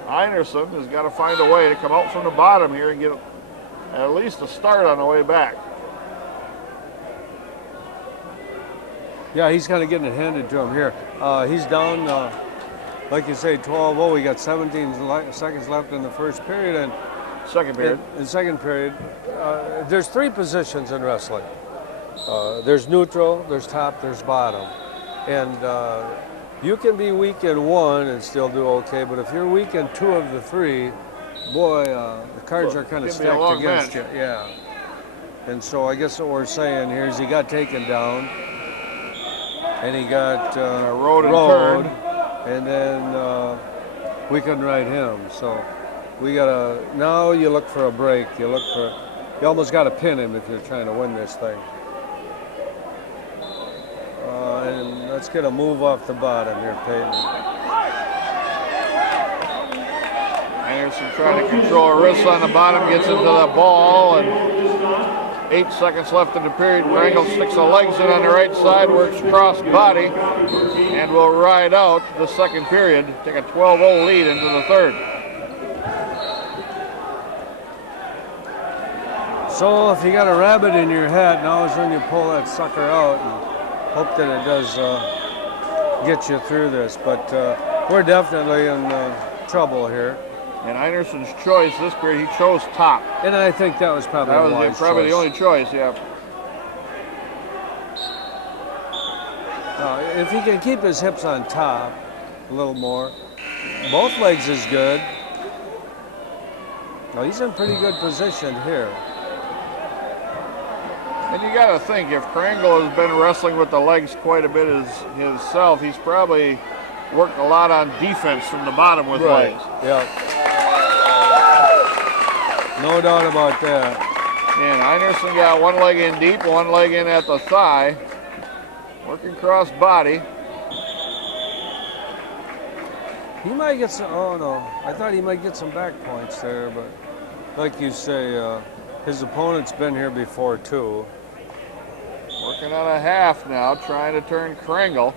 Einerson has got to find a way to come out from the bottom here and get at least a start on the way back. Yeah, he's kind of getting it handed to him here. He's down, like you say, 12-0. We got 17 seconds left in the first period. And second period. In second period, there's 3 positions in wrestling. There's neutral, there's top, there's bottom. And you can be weak in one and still do okay, but if you're weak in 2 of the 3, boy, the cards are kind of stacked against you. Yeah. And so I guess what we're saying here is he got taken down, and he got rode and then we couldn't ride him. So we gotta, now you look for a break. You almost got to pin him if you're trying to win this thing. And let's get a move off the bottom here, Peyton. Anderson trying to control her wrists on the bottom, gets into the ball, and 8 seconds left in the period. Wrangle sticks the legs in on the right side, works cross body, and will ride out the second period, take a 12-0 lead into the third. So if you got a rabbit in your head, now is when you pull that sucker out and hope that it does get you through this. But we're definitely in trouble here. And Einerson's choice this period, he chose top. And I think that was probably the only choice, yeah. If he can keep his hips on top a little more, both legs is good. Now he's in pretty good position here. And you got to think, if Kringle has been wrestling with the legs quite a bit himself, he's probably worked a lot on defense from the bottom with legs. Yeah. No doubt about that. And Einerson got one leg in deep, one leg in at the thigh. Working cross body. He might get some, oh no, I thought he might get some back points there, but like you say, his opponent's been here before too. Working on a half now, trying to turn Kringle.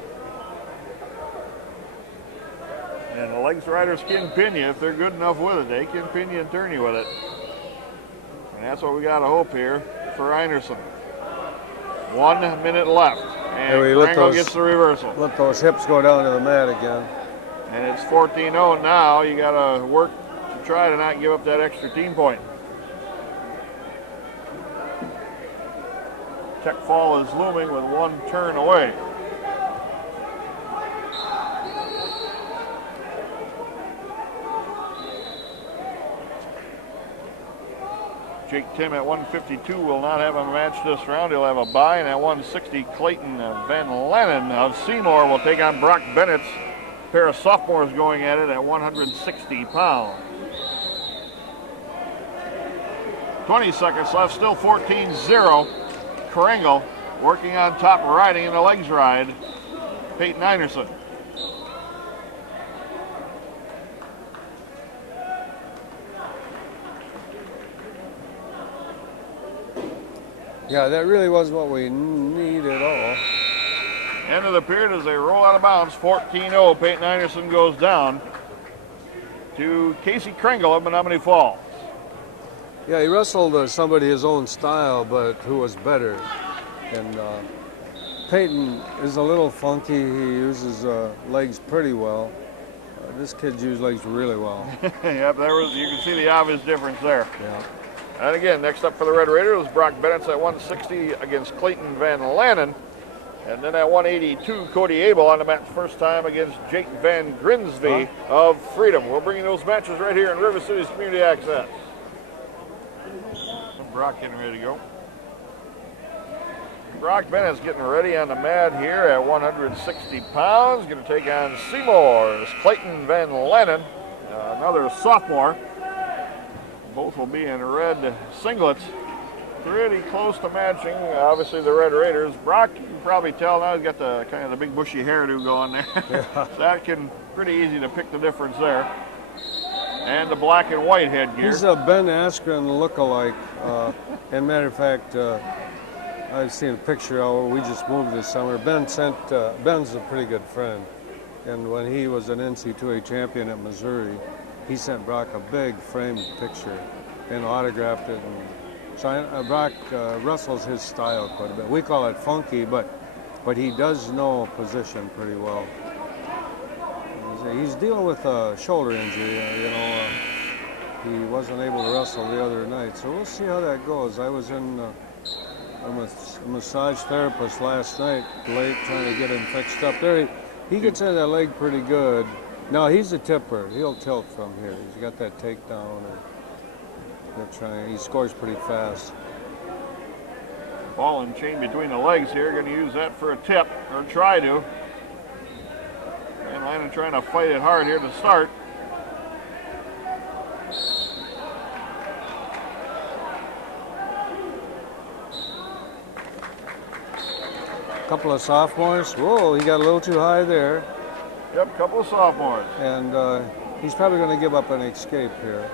And the legs riders can pin you if they're good enough with it. They can pin you and turn you with it. And that's what we got to hope here for Einerson. 1 minute left. And Kringle gets the reversal. Let those hips go down to the mat again. And it's 14-0 now. You got to work to try to not give up that extra team point. Check fall is looming with 1 turn away. Jake Tim at 152 will not have a match this round. He'll have a bye. And at 160, Clayton Van Lannon of Seymour will take on Brock Bennett's pair of sophomores going at it at 160 pounds. 20 seconds left, still 14-0. Kringle working on top, riding in the legs ride. Peyton Einerson. Yeah, that really was what we need at all. End of the period as they roll out of bounds. 14-0. Peyton Einerson goes down to Casey Kringle of Menominee Falls. Yeah, he wrestled somebody his own style, but who was better. And Peyton is a little funky. He uses legs pretty well. This kid uses legs really well. Yep, you can see the obvious difference there. Yeah. And again, next up for the Red Raiders, Brock Bennett's at 160 against Clayton Van Lannon. And then at 182, Cody Abel on the mat first time against Jake Van Grinsby of Freedom. We'll bring you those matches right here in River City's Community Access. Brock getting ready to go. Brock Bennett's getting ready on the mat here at 160 pounds. Going to take on Seymour's Clayton Van Lannon, another sophomore. Both will be in red singlets. Pretty close to matching, obviously, the Red Raiders. Brock, you can probably tell now, he's got the kind of the big bushy hairdo going there. Yeah. So that can pretty easy to pick the difference there. And the black and white headgear. He's a Ben Askren look-alike. And matter of fact, I've seen a picture of we just moved this summer. Ben's a pretty good friend. And when he was an NC2A champion at Missouri, he sent Brock a big framed picture and autographed it. And so Brock wrestles his style quite a bit. We call it funky, but he does know position pretty well. He's dealing with a shoulder injury. He wasn't able to wrestle the other night, so we'll see how that goes. I was in a massage therapist last night late trying to get him fixed up. There, he gets in that leg pretty good. No, he's a tipper. He'll tilt from here. He's got that takedown. He scores pretty fast. Ball and chain between the legs here. Going to use that for a tip, or try to. And Lannon trying to fight it hard here to start. Couple of sophomores. Whoa, he got a little too high there. Yep, couple of sophomores. And he's probably going to give up an escape here.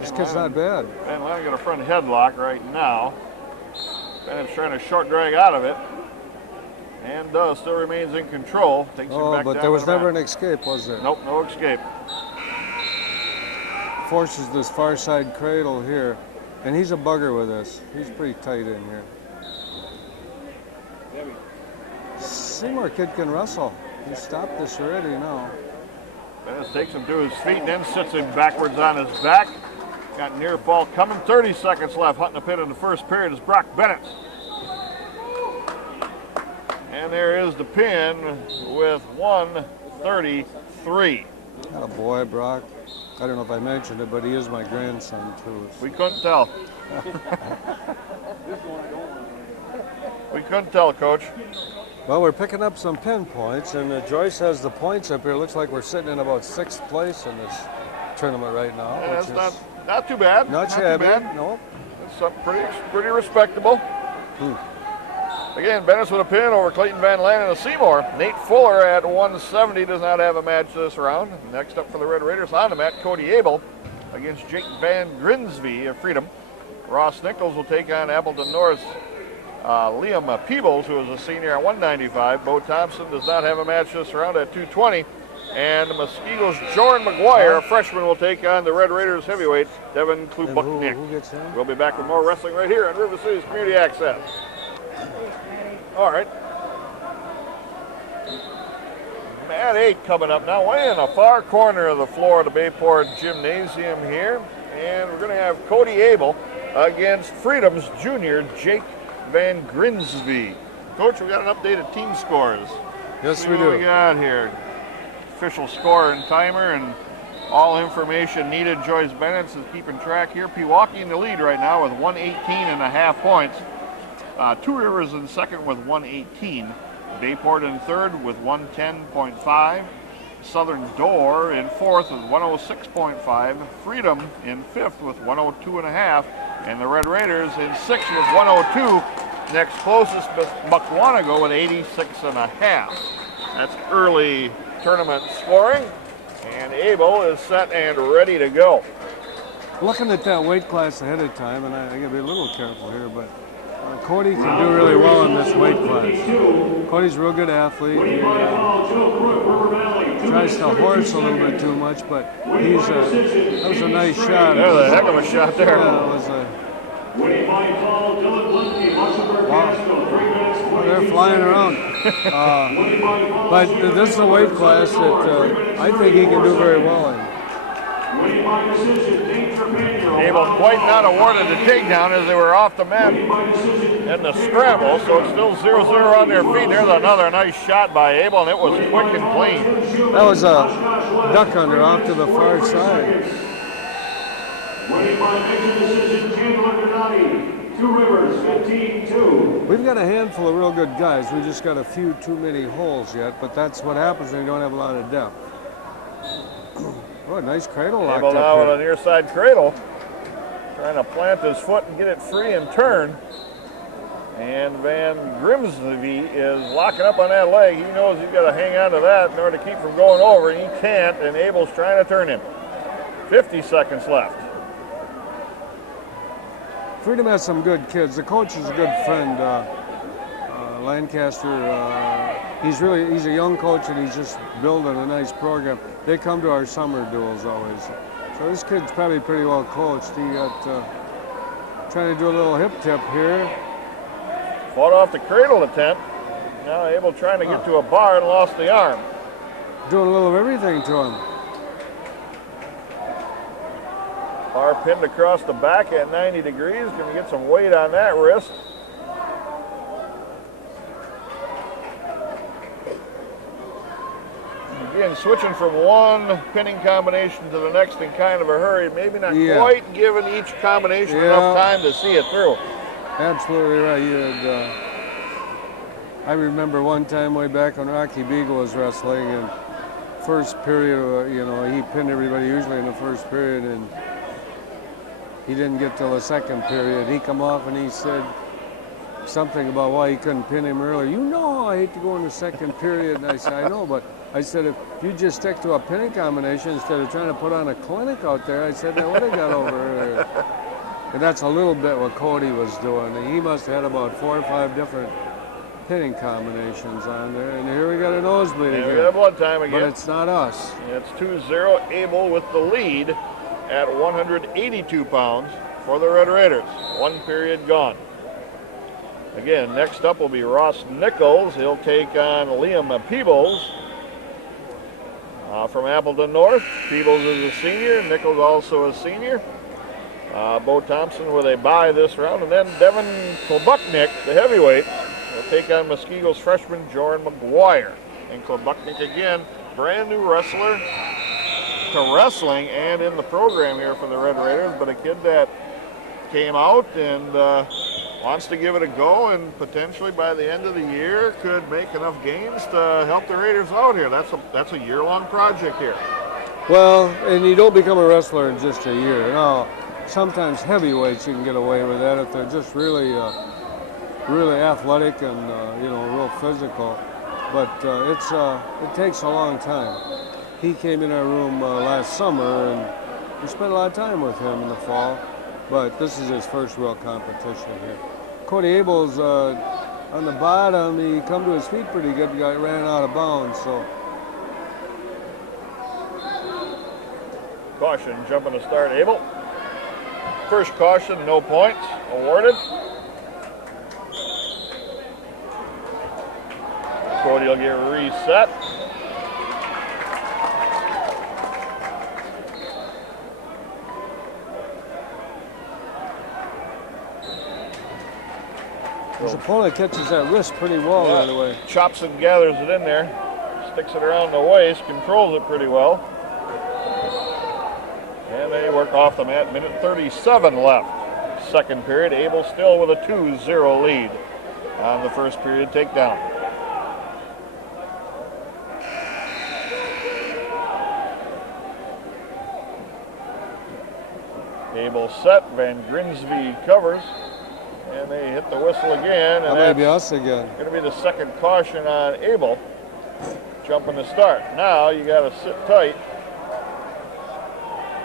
This kid's not bad. Van Lannon got a front headlock right now. Bennett's trying to short drag out of it. And still remains in control. Takes him back but down there was to the never mat. an escape, was there? Nope, no escape. Forces this far side cradle here. And he's a bugger with this. He's pretty tight in here. Seymour kid can wrestle. He stopped this already now. Bennett takes him to his feet and then sits him backwards on his back. Got near fall coming. 30 seconds left. Hunting the pin in the first period is Brock Bennett. And there is the pin with 1:33. Oh boy, Brock. I don't know if I mentioned it, but he is my grandson too. We couldn't tell. We couldn't tell, Coach. Well, we're picking up some pin points, and Joyce has the points up here. Looks like we're sitting in about 6th place in this tournament right now. Yeah, that's not too bad. Not shabby. Too bad. No. That's something pretty respectable. Again, Bennett's with a pin over Clayton Van Lannon of Seymour. Nate Fuller at 170 does not have a match this round. Next up for the Red Raiders on the mat, Cody Abel against Jake Van Grinsby of Freedom. Ross Nichols will take on Appleton North's Liam Peebles, who is a senior at 195. Bo Thompson does not have a match this round at 220. And Muskego's Jordan McGuire, a freshman, will take on the Red Raiders heavyweight, Devin Klubuknik. Who gets in? We'll be back with more wrestling right here on River City's Community Access. All right. Mat 8 coming up now. Way in the far corner of the floor of the Bayport Gymnasium here. And we're going to have Cody Abel against Freedom's junior, Jake Van Grinsby. Coach, we got an updated team scores. Yes, See we what do. we got here. Official score and timer and all information needed. Joyce Bennett is keeping track here. Pewaukee in the lead right now with 118.5 points. Two Rivers in second with 118. Bayport in third with 110.5. Southern Door in fourth with 106.5. Freedom in fifth with 102.5. And the Red Raiders in sixth with 102. Next closest, Mukwanago with 86.5. That's early tournament scoring. And Abel is set and ready to go. Looking at that weight class ahead of time, and I got to be a little careful here, but Cody can do really well in this weight class. Cody's a real good athlete. He tries to horse a little bit too much, but that was a nice shot. That was a heck of a shot there. Yeah, it was they're flying around. But this is a weight class that I think he can do very well in. Abel quite not awarded the takedown as they were off the mat in the scramble, so it's still 0-0 on their feet. There's another nice shot by Abel, and it was quick and clean. That was a duck under off to the far side. We've got a handful of real good guys. We just got a few too many holes yet, but that's what happens when you don't have a lot of depth. Oh, nice cradle lock. Abel now on a near side cradle, trying to plant his foot and get it free and turn. And Van Grimsby is locking up on that leg. He knows he's got to hang on to that in order to keep from going over, and he can't, and Abel's trying to turn him. 50 seconds left. Freedom has some good kids. The coach is a good friend, Lancaster. He's a young coach, and he's just building a nice program. They come to our summer duels always. So this kid's probably pretty well coached. He got trying to do a little hip tip here. Fought off the cradle attempt. Now Abel trying to get to a bar and lost the arm. Doing a little of everything to him. Bar pinned across the back at 90 degrees. Can we get some weight on that wrist? Again, switching from one pinning combination to the next in kind of a hurry. Maybe not quite giving each combination enough time to see it through. Absolutely right. You had, I remember one time way back when Rocky Beagle was wrestling, and first period, he pinned everybody usually in the first period, and he didn't get till the second period. He come off and he said something about why he couldn't pin him earlier. I hate to go in the second period. And I said, I know, but I said, if you just stick to a pinning combination instead of trying to put on a clinic out there, I said, I would have got over earlier. And that's a little bit what Cody was doing. And he must have had about 4 or 5 different pinning combinations on there. And here we got a nosebleed again. We got a blood time again. But it's not us. It's 2-0. Abel with the lead at 182 pounds for the Red Raiders. One period gone. Again, next up will be Ross Nichols. He'll take on Liam Peebles from Appleton North. Peebles is a senior. Nichols also a senior. Bo Thompson with a bye this round. And then Devin Klobuknik, the heavyweight, will take on Muskego's freshman Jordan McGuire. And Klobuknik again, brand new wrestler to wrestling and in the program here for the Red Raiders, but a kid that came out and wants to give it a go, and potentially by the end of the year could make enough gains to help the Raiders out here. That's a year-long project here. Well, and you don't become a wrestler in just a year. Sometimes heavyweights you can get away with that if they're just really athletic and real physical. But it takes a long time. He came in our room last summer, and we spent a lot of time with him in the fall. But this is his first real competition here. Cody Abel's on the bottom. He come to his feet pretty good. The guy ran out of bounds. So caution, jumping to start Abel. First caution, no points awarded. Cody will get reset. his opponent catches that wrist pretty well right away. Chops and gathers it in there. Sticks it around the waist, controls it pretty well. And they work off the mat. Minute 37 left. Second period. Abel still with a 2-0 lead on the first period takedown. Abel set. Van Grimsby covers. And they hit the whistle again. And that may be us again. Going to be the second caution on Abel. Jumping the start. Now you got to sit tight.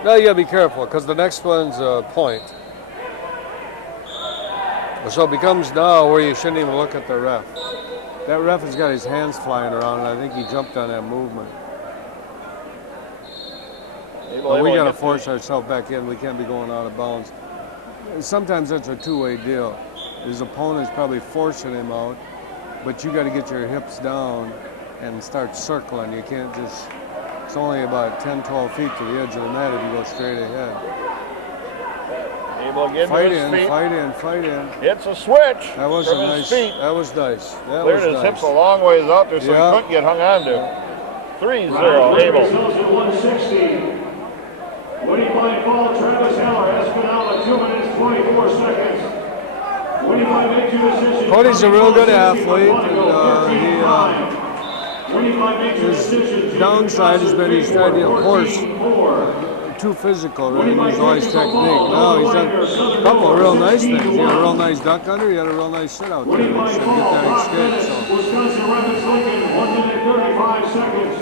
Now you got to be careful because the next one's a point. So it becomes now where you shouldn't even look at the ref. That ref has got his hands flying around, and I think he jumped on that movement. But we got to force ourselves back in. We can't be going out of bounds. Sometimes that's a two-way deal. His opponent's probably forcing him out, but you got to get your hips down and start circling. You can't just, it's only about 10, 12 feet to the edge of the mat if you go straight ahead. Abel again fight to his in, feet. fight in, fight in. It's a switch. That was from a his nice. feet. That was nice. That Cleared was his nice. hips a long ways out there, so he couldn't get hung on to. 3-0 Abel. Results at 160. Winning by fall, Travis Heller, Espinal, 2 minutes 24 seconds. Winning by major decision. Cody's a real good athlete, and his downside has been he's tried to, of course, too physical, right? He's always technique. Now he's done a couple of real nice things. He had a real nice duck under, he had a real nice sit out there. He should get that escape. So. Wisconsin Rapids Lincoln, 1 minute 35 seconds.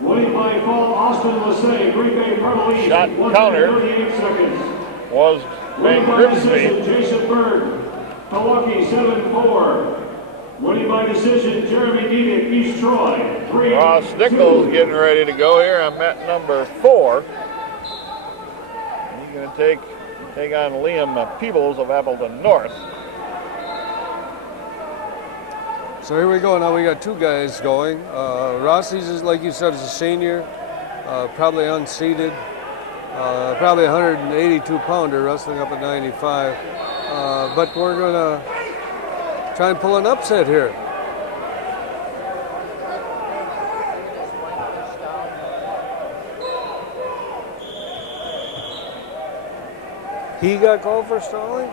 Winning by fall, Austin Lassay, Green Bay Prevalise, Shot 1 counter minute 38 seconds. was Van Grimsby. Jason Berg, Milwaukee 7-4. Winning by decision, Jeremy Diedick, East Troy 3. Ross Nichols getting ready to go here on mat number 4. He's going to take on Liam Peebles of Appleton North. So here we go. Now we got two guys going. Rossi's, is, like you said, is a senior, probably unseated, probably 182-pounder, wrestling up at 95. But we're going to try and pull an upset here. He got called for stalling?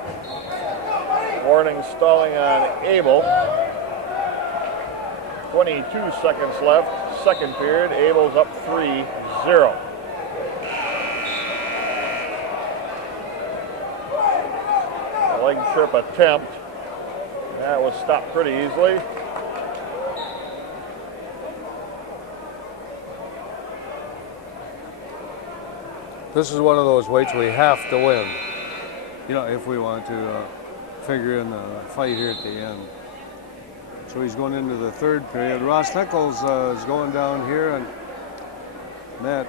Warning stalling on Abel. 22 seconds left. Second period. Abel's up 3-0. A leg trip attempt. That was stopped pretty easily. This is one of those weights we have to win, you know, if we want to figure in the fight here at the end. So he's going into the third period. Ross Nichols is going down here and mat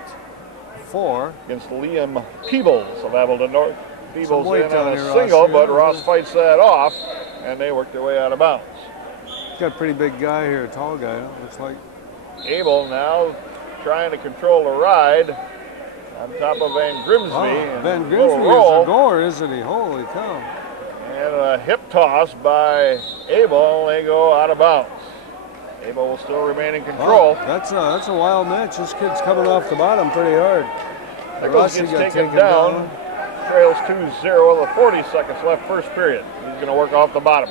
4. Against Liam Peebles of Appleton North. Peebles weight in on down a here, single, Ross, but yeah. Ross fights that off, and they work their way out of bounds. Got a pretty big guy here, tall guy, looks like. Abel now trying to control the ride on top of Van Grimsby. Oh, Van and Grimsby is roll, a goer, isn't he? Holy cow. and a hip toss by Abel, and they go out of bounds. Abel will still remain in control. Oh, that's a wild match. This kid's coming off the bottom pretty hard. Nichols gets taken down. Trails 2-0 with 40 seconds left first period. He's going to work off the bottom.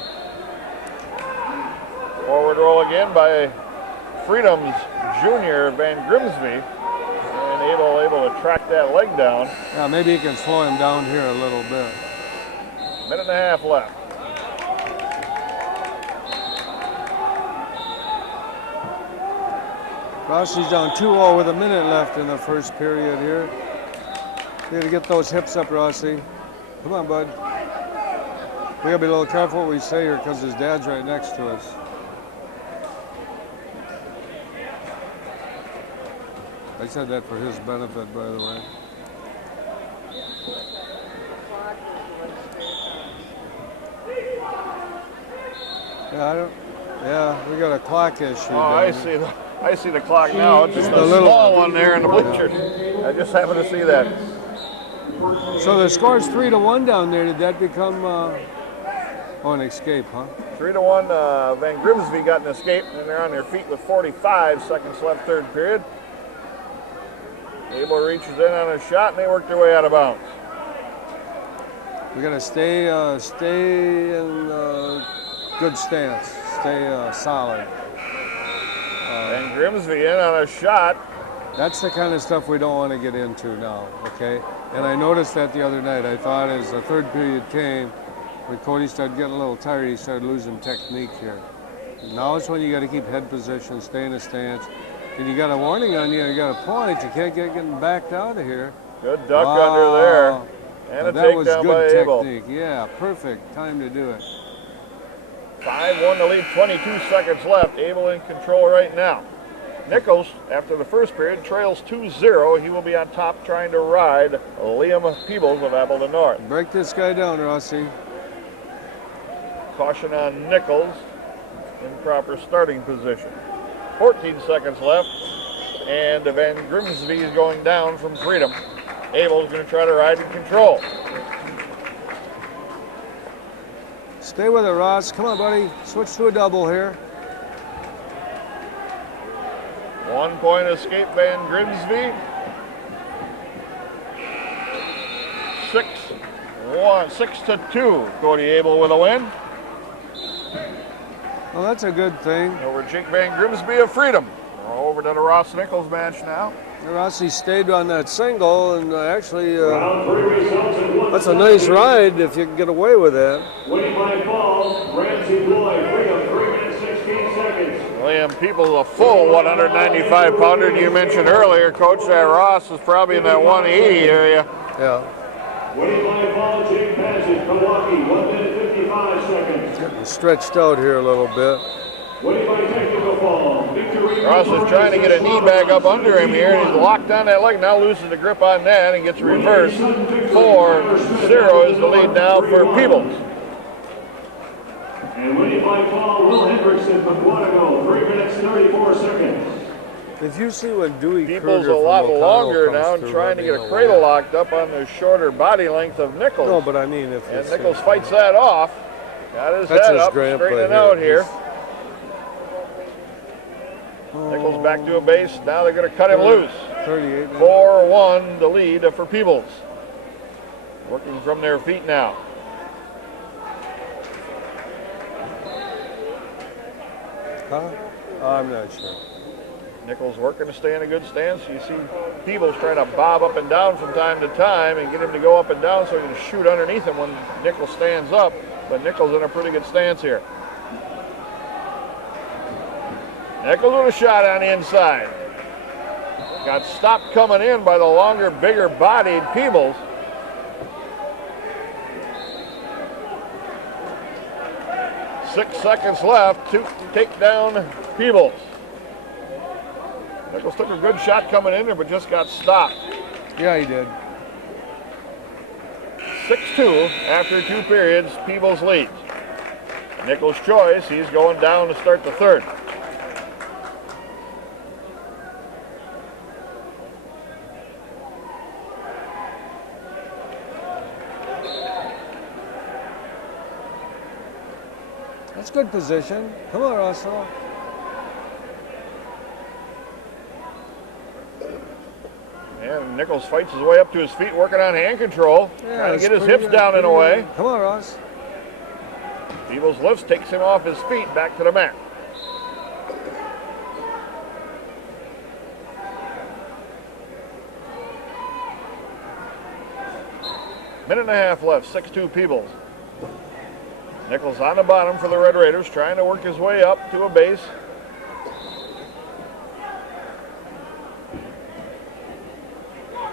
Forward roll again by Freedom's junior Van Grimsby. And able to track that leg down. Yeah, maybe he can slow him down here a little bit. Minute and a half left. Rossi's down 2-0 with a minute left in the first period here. You gotta get those hips up, Rossi. Come on, bud. We gotta be a little careful what we say here because his dad's right next to us. I said that for his benefit, by the way. Yeah, we got a clock issue. Oh, I see the clock now. It's just a small one there in the bleachers. I just happened to see that. So the score's 3-1 down there. Did that become an escape, huh? 3-1. Van Grimsby got an escape, and they're on their feet with 45 seconds left third period. Abel reaches in on a shot, and they work their way out of bounds. We got to stay in good stance, stay solid. And Grimsby in on a shot. That's the kind of stuff we don't want to get into now, okay? And I noticed that the other night. I thought as the third period came, when Cody started getting a little tired, he started losing technique here. Now it's when you got to keep head position, stay in a stance. And you got a warning on you, you got a point. You can't get getting backed out of here. Good duck under there. And a that was takedown by good Abel. technique. Yeah, perfect time to do it. 5-1 to lead, 22 seconds left. Abel in control right now. Nichols, after the first period, trails 2-0. He will be on top trying to ride Liam Peebles of Appleton North. Break this guy down, Rossi. Caution on Nichols. Improper starting position. 14 seconds left. And Van Grimsby is going down from freedom. Abel's going to try to ride in control. Stay with it, Ross. Come on, buddy. Switch to a double here. 1 point escape Van Grimsby. 6-2. Cody Abel with a win. Well, that's a good thing. Over Jake Van Grimsby of Freedom. We're over to the Ross Nichols match now. Rossi stayed on that single, and actually, Round 3 results in one. that's a nice ride if you can get away with that. Winning by fall, Ramsey Floyd, Freedom, 3 minutes, 16 seconds. Liam Peoples, a full 195-pounder. You mentioned earlier, Coach, that Ross is probably in that 180 area. Yeah. Winning by fall, Jake Passage, Milwaukee, 1 minute, 55 seconds. Getting stretched out here a little bit. Winning by technical fall, Victory. Ross is trying to get a knee back up under him here, and he's locked on that leg. Now loses the grip on that and gets reversed. 4-0 is the lead now for Peebles. And winning by fall, Will Hendrickson from Quantico, 3 minutes, 34 seconds. If you see when Dewey Peoples Kruger a lot from O'Connell longer comes now, through, trying to let get me a know cradle why. locked up on the shorter body length of Nichols. No, but I mean if And it's Nichols fights that off. Got his That's head his up, grandpa straightening here. out here. Nichols back to a base. Now they're going to cut him loose. 38. 4-1 the lead for Peebles. Working from their feet now. Huh? I'm not sure. Nichols working to stay in a good stance. You see Peebles trying to bob up and down from time to time and get him to go up and down so he can shoot underneath him when Nichols stands up. But Nichols in a pretty good stance here. Nichols with a shot on the inside. Got stopped coming in by the longer, bigger bodied Peebles. Six seconds left to take down Peebles. Nichols took a good shot coming in there, but just got stopped. Yeah, he did. 6-2 after 2 periods, Peebles leads. Nichols' choice, he's going down to start the third. That's good position. Come on, Russell. And Nichols fights his way up to his feet, working on hand control, Yeah, trying to it's get his pretty hips good, down in a pretty way. good. Come on, Ross. Peebles lifts, takes him off his feet, back to the mat. Minute and a half left, 6-2 Peebles. Nichols on the bottom for the Red Raiders, trying to work his way up to a base.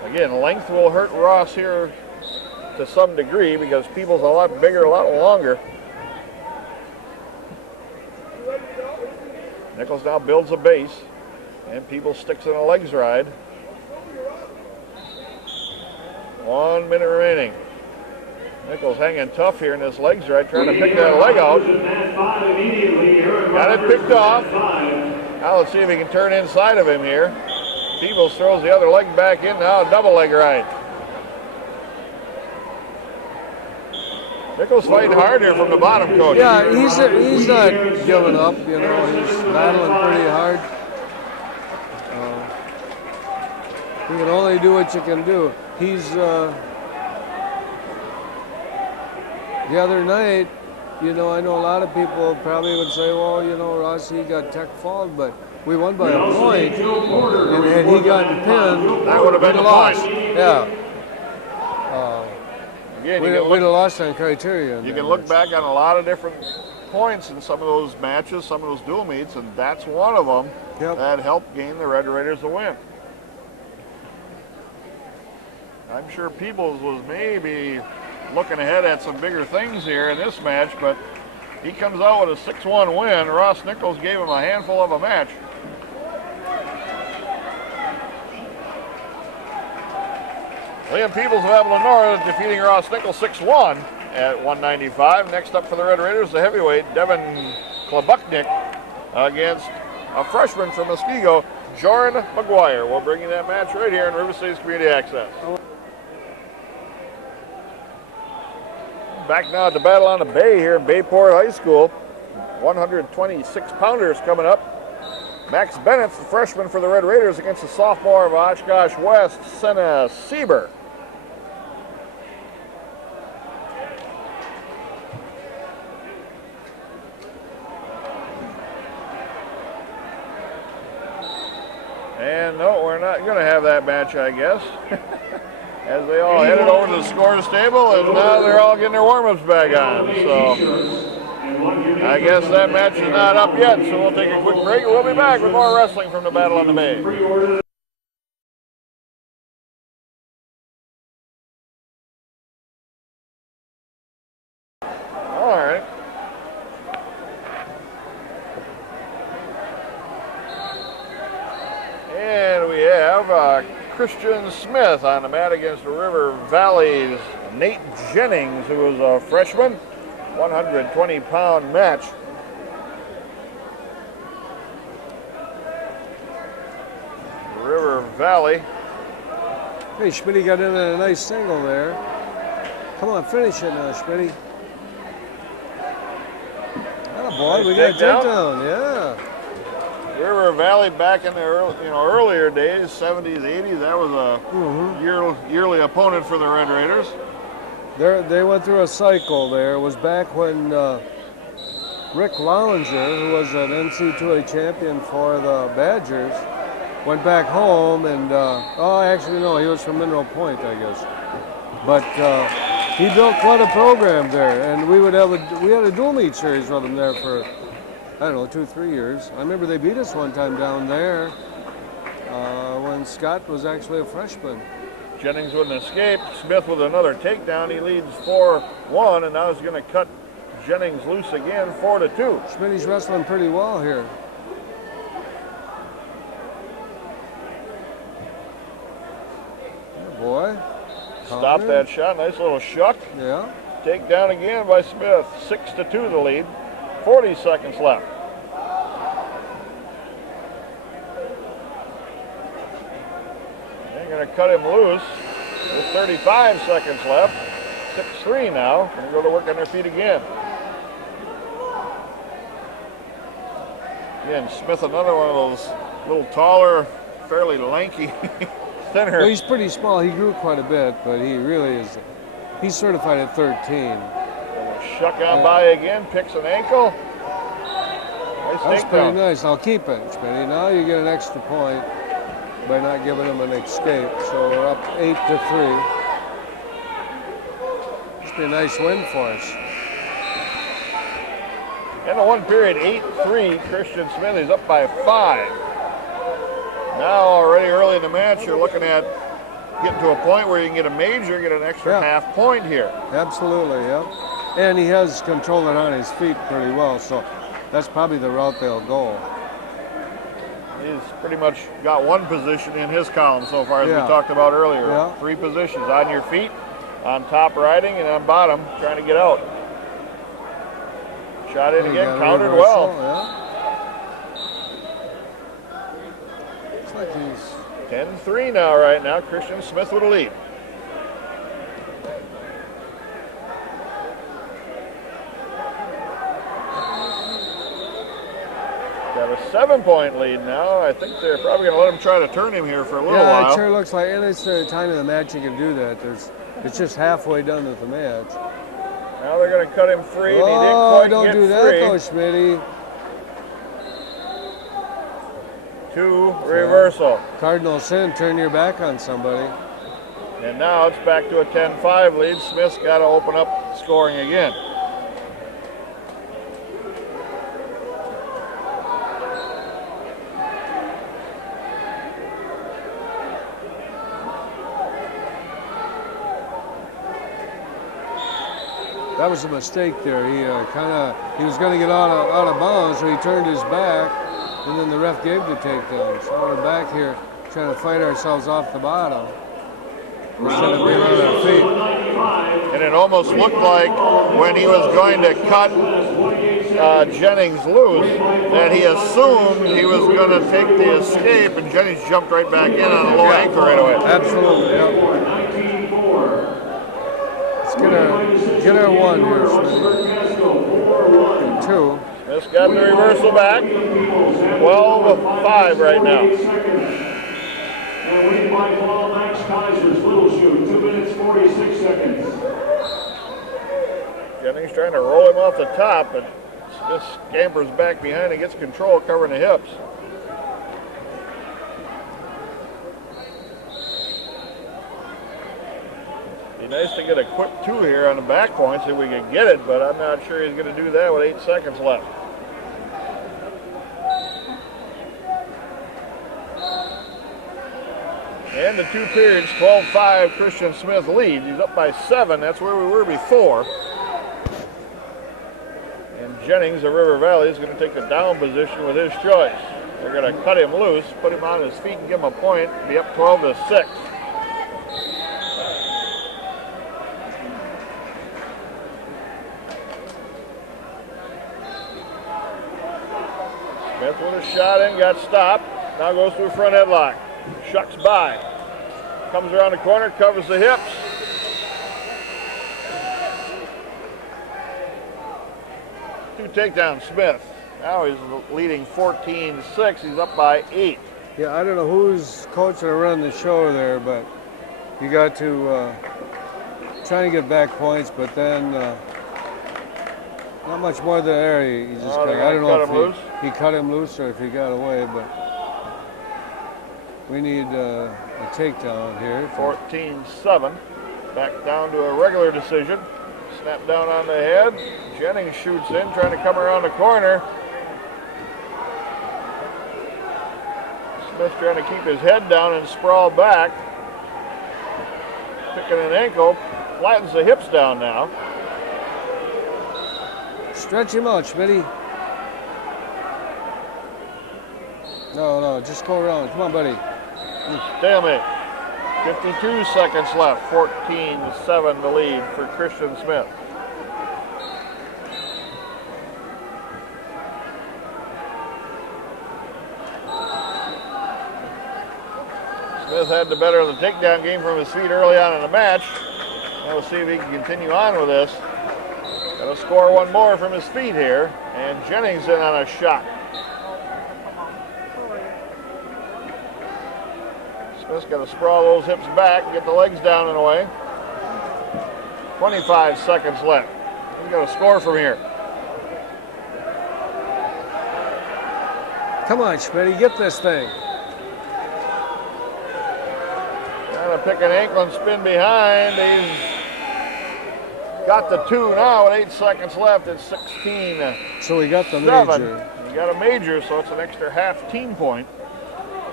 Again, length will hurt Ross here to some degree because Peebles a lot bigger, a lot longer. Nichols now builds a base, and Peebles sticks in a legs ride. 1 minute remaining. Nichols hanging tough here in this legs ride, trying to pick that leg out. Got it picked off. Now let's see if he can turn inside of him here. Peebles throws the other leg back in, now a double leg ride. Nichols fighting hard here from the bottom, Coach. Yeah, he's not giving up, you know. He's battling pretty hard. You can only do what you can do. He's the other night, you know, I know a lot of people probably would say, well, you know, Rossi got tech fouled, but we won by a point, and had he gotten pinned, that would have been the lost. point. Yeah. Again, We'd have lost on criteria. you can look back on a lot of different points in some of those matches, some of those dual meets, and that's one of them that helped gain the Red Raiders a win. I'm sure Peoples was maybe looking ahead at some bigger things here in this match, but he comes out with a 6-1 win. Ross Nichols gave him a handful of a match. Liam Peoples of Avalon defeating Ross Nichols 6-1 at 195. Next up for the Red Raiders, the heavyweight Devin Klobuknik against a freshman from Muskego, Jordan McGuire. We'll bring you that match right here in River City's Community Access. Back now at the Battle on the Bay here in Bayport High School. 126-pounders coming up. Max Bennett, the freshman for the Red Raiders, against the sophomore of Oshkosh West, Senna Sieber. And no, we're not going to have that match, I guess. As they all headed over to the scores table, and now they're all getting their warm-ups back on. So I guess that match is not up yet, so we'll take a quick break, and we'll be back with more wrestling from the Battle on the Bay. All right. And we have Christian Smith on the mat against the River Valley's Nate Jennings, who is a freshman. 120-pound match. River Valley. Hey, Schmitty got in a nice single there. Come on, finish it now, Schmitty. Oh boy, we got a takedown, yeah. River Valley back in the earlier days, 70s, 80s, that was a yearly opponent for the Red Raiders. They went through a cycle there. It was back when Rick Lollinger, who was an NC2A champion for the Badgers, went back home and, actually no, he was from Mineral Point, I guess. But he built quite a program there, and we had a dual meet series with him there for, I don't know, 2-3 years. I remember they beat us one time down there when Scott was actually a freshman. Jennings with an escape. Smith with another takedown. He leads 4-1, and now he's going to cut Jennings loose again, 4-2. Schmitty's wrestling pretty well here. Oh boy. Stop that shot. Nice little shuck. Yeah. Takedown again by Smith. 6-2 the lead. 40 seconds left. They're going to cut him loose with 35 seconds left. 6-3 now. Going to go to work on their feet again. Again, Smith, another one of those little taller, fairly lanky, thinner. Well, he's pretty small. He grew quite a bit, but he really is. He's certified at 13. Shuck on by again, picks an ankle. Nice That's takedown. pretty nice. I'll keep it, Schmitty. Now you get an extra point by not giving him an escape. So we're up 8-3. Must be a nice win for us. In the one period, 8-3, Christian Smith is up by 5. Now already early in the match, you're looking at getting to a point where you can get a major, get an extra half point here. Absolutely, yeah. And he has control it on his feet pretty well, so that's probably the route they'll go. He's pretty much got one position in his column so far, as we talked about earlier. Yeah. 3 positions, on your feet, on top riding, and on bottom trying to get out. Shot in again, countered well. Looks like he's 10-3 now, right now. Christian Smith with a lead. Got a 7-point lead now. I think they're probably going to let him try to turn him here for a little Yeah, while. it sure looks like, and it's the time of the match you can do that. It's just halfway done with the match. Now they're going to cut him free, and he didn't Oh, quite don't get do that, free. though, Schmitty. 2 reversal. Cardinal sin, turn your back on somebody. And now it's back to a 10-5 lead. Smith's got to open up scoring again. That was a mistake there. He he was going to get out of bounds, so he turned his back, and then the ref gave the takedown. So we're back here trying to fight ourselves off the bottom instead of being on our feet. And it almost looked like when he was going to cut Jennings loose that he assumed he was going to take the escape, and Jennings jumped right back in on a low ankle right away. Absolutely, yep. Let's get our one here. 2. Smith's got the reversal back. 12-5 right now. And winning by 12, Max Kaiser's Little Shoot, 2 minutes 46 seconds. Jennings trying to roll him off the top, but Smith scampers back behind and gets control, covering the hips. Be nice to get a quick 2 here on the back point so we can get it, but I'm not sure he's going to do that with 8 seconds left. And the 2 periods, 12-5, Christian Smith leads. He's up by 7. That's where we were before. And Jennings of River Valley is going to take the down position with his choice. They're going to cut him loose, put him on his feet, and give him a point. Be up 12-6. Smith with a shot in, got stopped. Now goes to a front headlock. Shucks by. Comes around the corner, covers the hips. Two takedowns, Smith. Now he's leading 14-6. He's up by 8. Yeah, I don't know who's coaching to run the show there, but you got to try and get back points, but then not much more than there. He just I don't know if he cut him loose or if he got away, but we need a takedown here. 14-7. Back down to a regular decision. Snap down on the head. Jennings shoots in, trying to come around the corner. Smith trying to keep his head down and sprawl back. Picking an ankle. Flattens the hips down now. Stretch him out, Schmitty. No, just go around. Come on, buddy. Stalemate. 52 seconds left. 14-7 the lead for Christian Smith. Smith had the better of the takedown game from his feet early on in the match. And we'll see if he can continue on with this. Got to score one more from his feet here. And Jennings in on a shot. Smith's got to sprawl those hips back, get the legs down and away. 25 seconds left. He's got to score from here. Come on, Schmitty, get this thing. Trying to pick an ankle and spin behind. He's got the 2 now with 8 seconds left. It's 16. So he got the major. He got a major, so it's an extra half team point.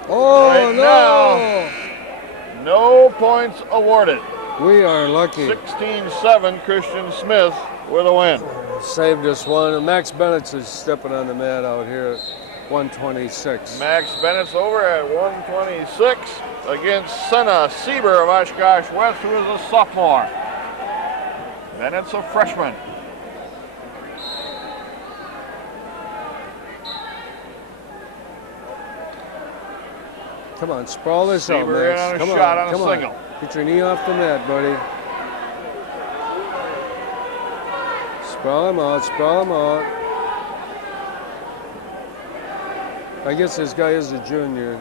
Oh, right no! Now, no points awarded. We are lucky. 16-7, Christian Smith with a win. Saved us one. And Max Bennett's is stepping on the mat out here at 126. Max Bennett's over at 126 against Senna Sieber of Oshkosh West, who is a sophomore. Bennett's a freshman. Come on, sprawl this out, Sieber in Max. on a Come shot on, on a come single. on. Get your knee off the mat, buddy. Sprawl him out, sprawl him out. I guess this guy is a junior.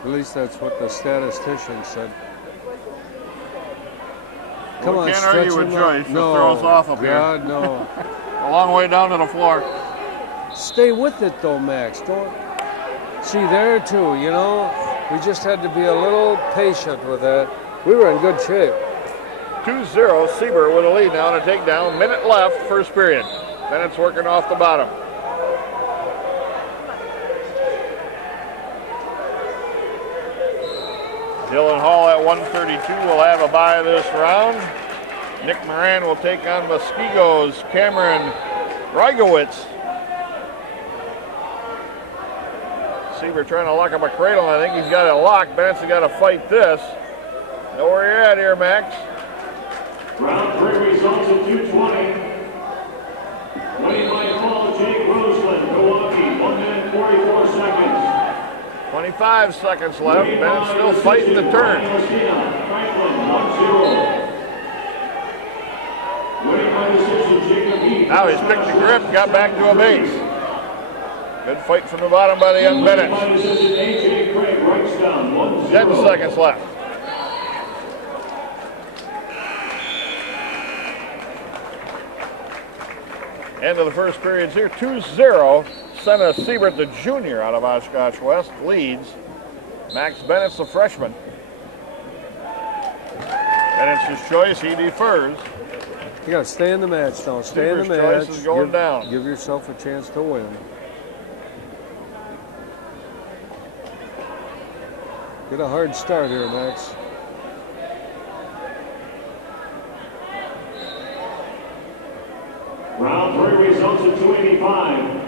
At least that's what the statistician said. Come on, can't stretch argue with him Joyce. out. She'll No, throw us off up here. God, no. A long way down to the floor. Stay with it though, Max. Don't. See, there too, you know, we just had to be a little patient with that. We were in good shape. 2-0, Sieber with a lead now and a takedown. Minute left, first period. Bennett's working off the bottom. Dylan Hall at 132 will have a bye this round. Nick Moran will take on Muskoge's Cameron Reigowitz. Sieber trying to lock up a cradle. I think he's got it locked. Bennett's got to fight this. Know where you're at here, Max. Round 3 results at 2:20. Winning by call, Jake Roseland, Milwaukee, 1 minute 44 seconds. 25 seconds left. Bennett's still fighting the turn. Franklin, 1-0. Winning by decision, Jacob Heath. Now he's picked the grip, got back to a base. Good fight from the bottom by the young Bennett. By decision, AJ Craig, Reichstown, 1-0. 10 seconds left. End of the first period's here. 2-0. Senna Siebert, the junior out of Oshkosh West, leads. Max Bennett's the freshman. Bennett's his choice. He defers. You got to stay in the match now. Stay in the Siebert's match. choice is going down. Give yourself a chance to win. Get a hard start here, Max. Round 3 results at 285.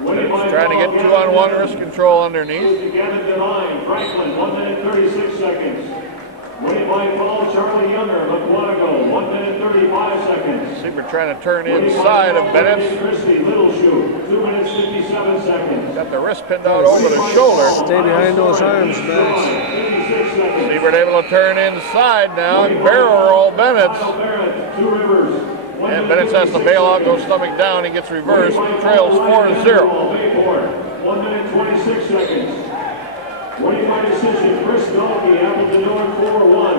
Winning by Trying to get call, 2-on-1 Gavin wrist control underneath. Devine. Gavin Devine, Franklin, 1 minute 36 seconds. Winning by call, Charlie Younger, McWanago, 1 minute 35 seconds. Siebert trying to turn inside of Bennett's. Christie, Little Shoe, 2 minutes 57 seconds. Got the wrist pinned out over the shoulder. Stay behind those arms, Max. 86 seconds. Siebert able to turn inside now and barrel roll Bennett's. Barrett, 2 Rivers. And Bennett has to bail out, go stomach down. He gets reversed. Trails 4-0. Bayport, 1 minute 26 seconds. Winning by decision, Chris Dahlke, Appleton North 4-1.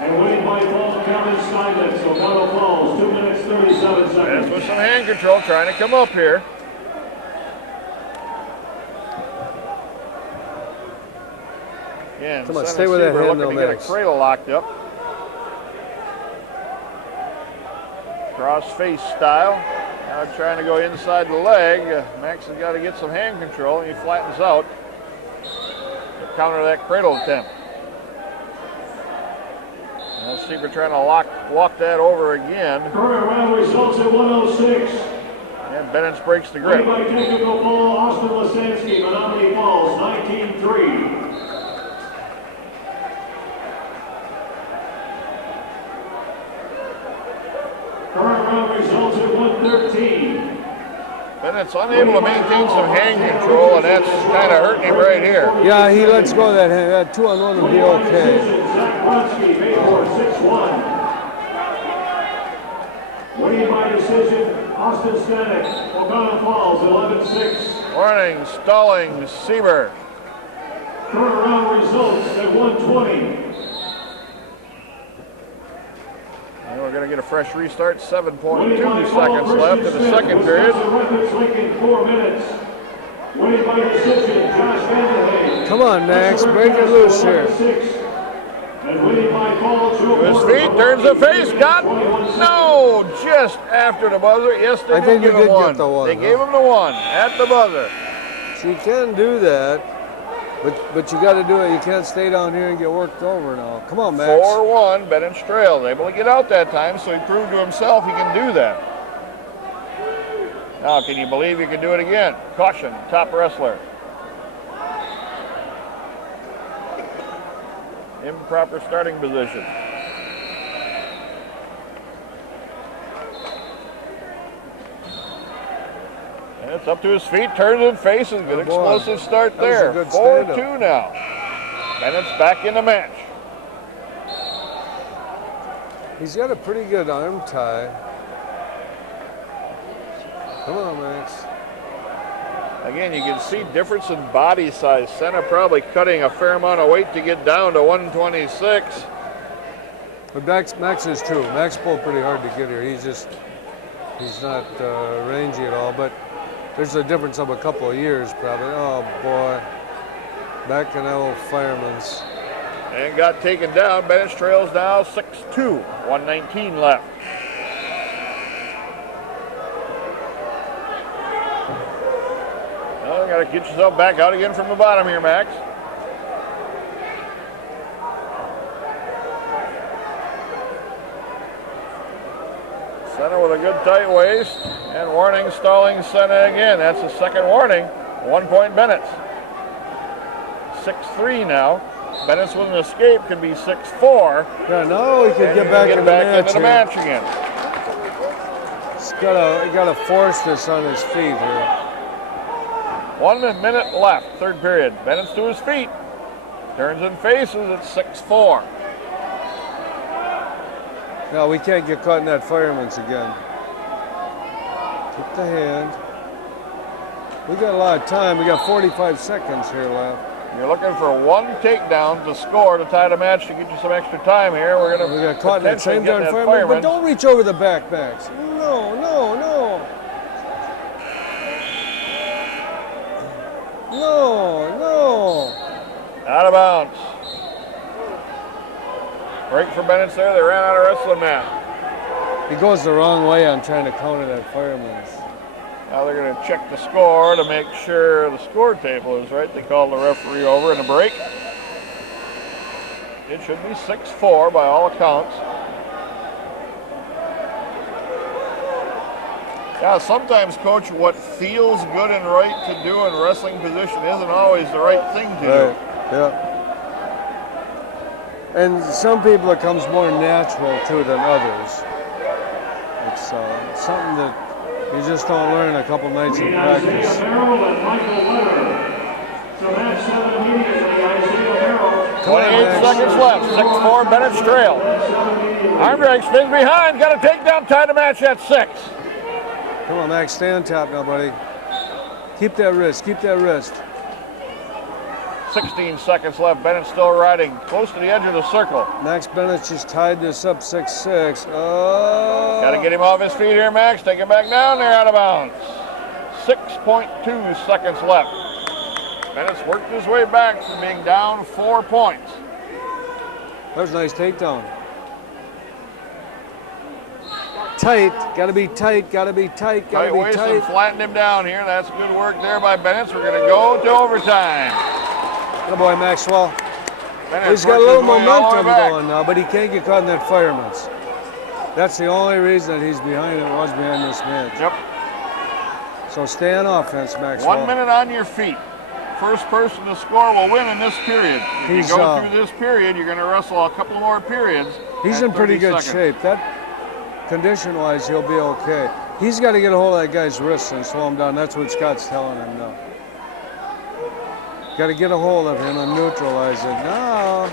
And winning by fall, Kevin Steinmetz, O'Connell Falls, 2 minutes 37 Bennett's seconds. with some hand control, trying to come up here. Again, Come on, Senna stay with that Sieber hand looking though, to get Max. a cradle locked up. Cross face style. Now trying to go inside the leg. Max has got to get some hand control, and he flattens out to counter that cradle attempt. Now Sieber trying to walk that over again, Current round results at 106. and Bennett breaks the Winning grip. by technical fall, Austin Lasansky, Menominee Falls, 19-3. Current round results at 113. Bennett's unable to maintain some hand control, and that's kind of hurting him right here. Yeah, he lets go of that hand. That 2-on-1 will be okay. Zach Brunsky, Bayport, 6-1. Winning by decision, Austin Stanek, O'Connell Falls, 11-6. Warning, stalling, Sieber. Current round results at 120. And we're going to get a fresh restart. 7.2 Winning by seconds left in the second period. Records Lincoln, 4 minutes. Winning by decision, Josh Vanderhay. Come on, Max, break it loose here. 11-6. And winning by call, Joe To his Porter, feet, turns the face, got 21-6. no, just after the buzzer. Yes, they I think did you give him did get one. the one, They huh? gave him the one at the buzzer. So you can do that, but you got to do it. You can't stay down here and get worked over now. Come on, Max. 4-1, Bennett trails. Able to get out that time, so he proved to himself he can do that. Now, can you believe he can do it again? Caution, top wrestler. Improper starting position. And it's up to his feet, turns and faces. Good Oh, boy. explosive start That was a there. good 4-2 stand-up. now. Bennett's back in the match. He's got a pretty good arm tie. Come on, Max. Again, you can see difference in body size. Senna probably cutting a fair amount of weight to get down to 126. But Max is too. Max pulled pretty hard to get here. He's not rangy at all, but there's a difference of a couple of years probably. Oh boy, back in old fireman's. And got taken down. Bennett trails now 6-2, 119 left. Well, you got to get yourself back out again from the bottom here, Max. Senna with a good tight waist, and warning stalling Senna again. That's the second warning. 1 point Bennett. 6-3 now. Bennett's with an escape can be 6-4. Yeah, now he can get back, into the match again. He's got to force this on his feet here. 1 minute left, third period. Bennett's to his feet. Turns and faces at 6-4. No, we can't get caught in that fireman's again. Keep the hand. We got a lot of time. We got 45 seconds here left. You're looking for one takedown to score to tie the match to get you some extra time here. We got caught in that same darn fireman. But don't reach over the back, Max. No. No. Out of bounds. Break for Bennett's there. They ran out of wrestling mat. He goes the wrong way on trying to counter that fireman's. Now they're going to check the score to make sure the score table is right. They call the referee over in a break. It should be 6-4 by all accounts. Yeah, sometimes, Coach, what feels good and right to do in wrestling position isn't always the right thing to do. Yeah. And some people it comes more natural to than others. It's something that you just don't learn a couple nights in practice. 28 seconds left. 6-4, Bennett's trail. Arm drag spins behind. Got a takedown, tie the match at 6. Come on, Max, stay on top now, buddy. Keep that wrist. 16 seconds left. Bennett still riding close to the edge of the circle. Max Bennett just tied this up 6-6. Oh. Got to get him off his feet here, Max. Take him back down there, out of bounds. 6.2 seconds left. Bennett's worked his way back from being down 4 points. That was a nice takedown. Tight, gotta be tight. Tight waist and flattened him down here. That's good work there by Bennett. We're going to go to overtime. Good boy, Maxwell. Bennett's He's got a little momentum back. going now, but he can't get caught in that fireman's. That's the only reason that he's behind this match. Yep. So stay on offense, Maxwell. 1 minute on your feet. First person to score will win in this period. If you go through this period, you're going to wrestle a couple more periods. He's in pretty good shape. That condition-wise, he'll be okay. He's got to get a hold of that guy's wrist and slow him down. That's what Scott's telling him now. Got to get a hold of him and neutralize it. Now,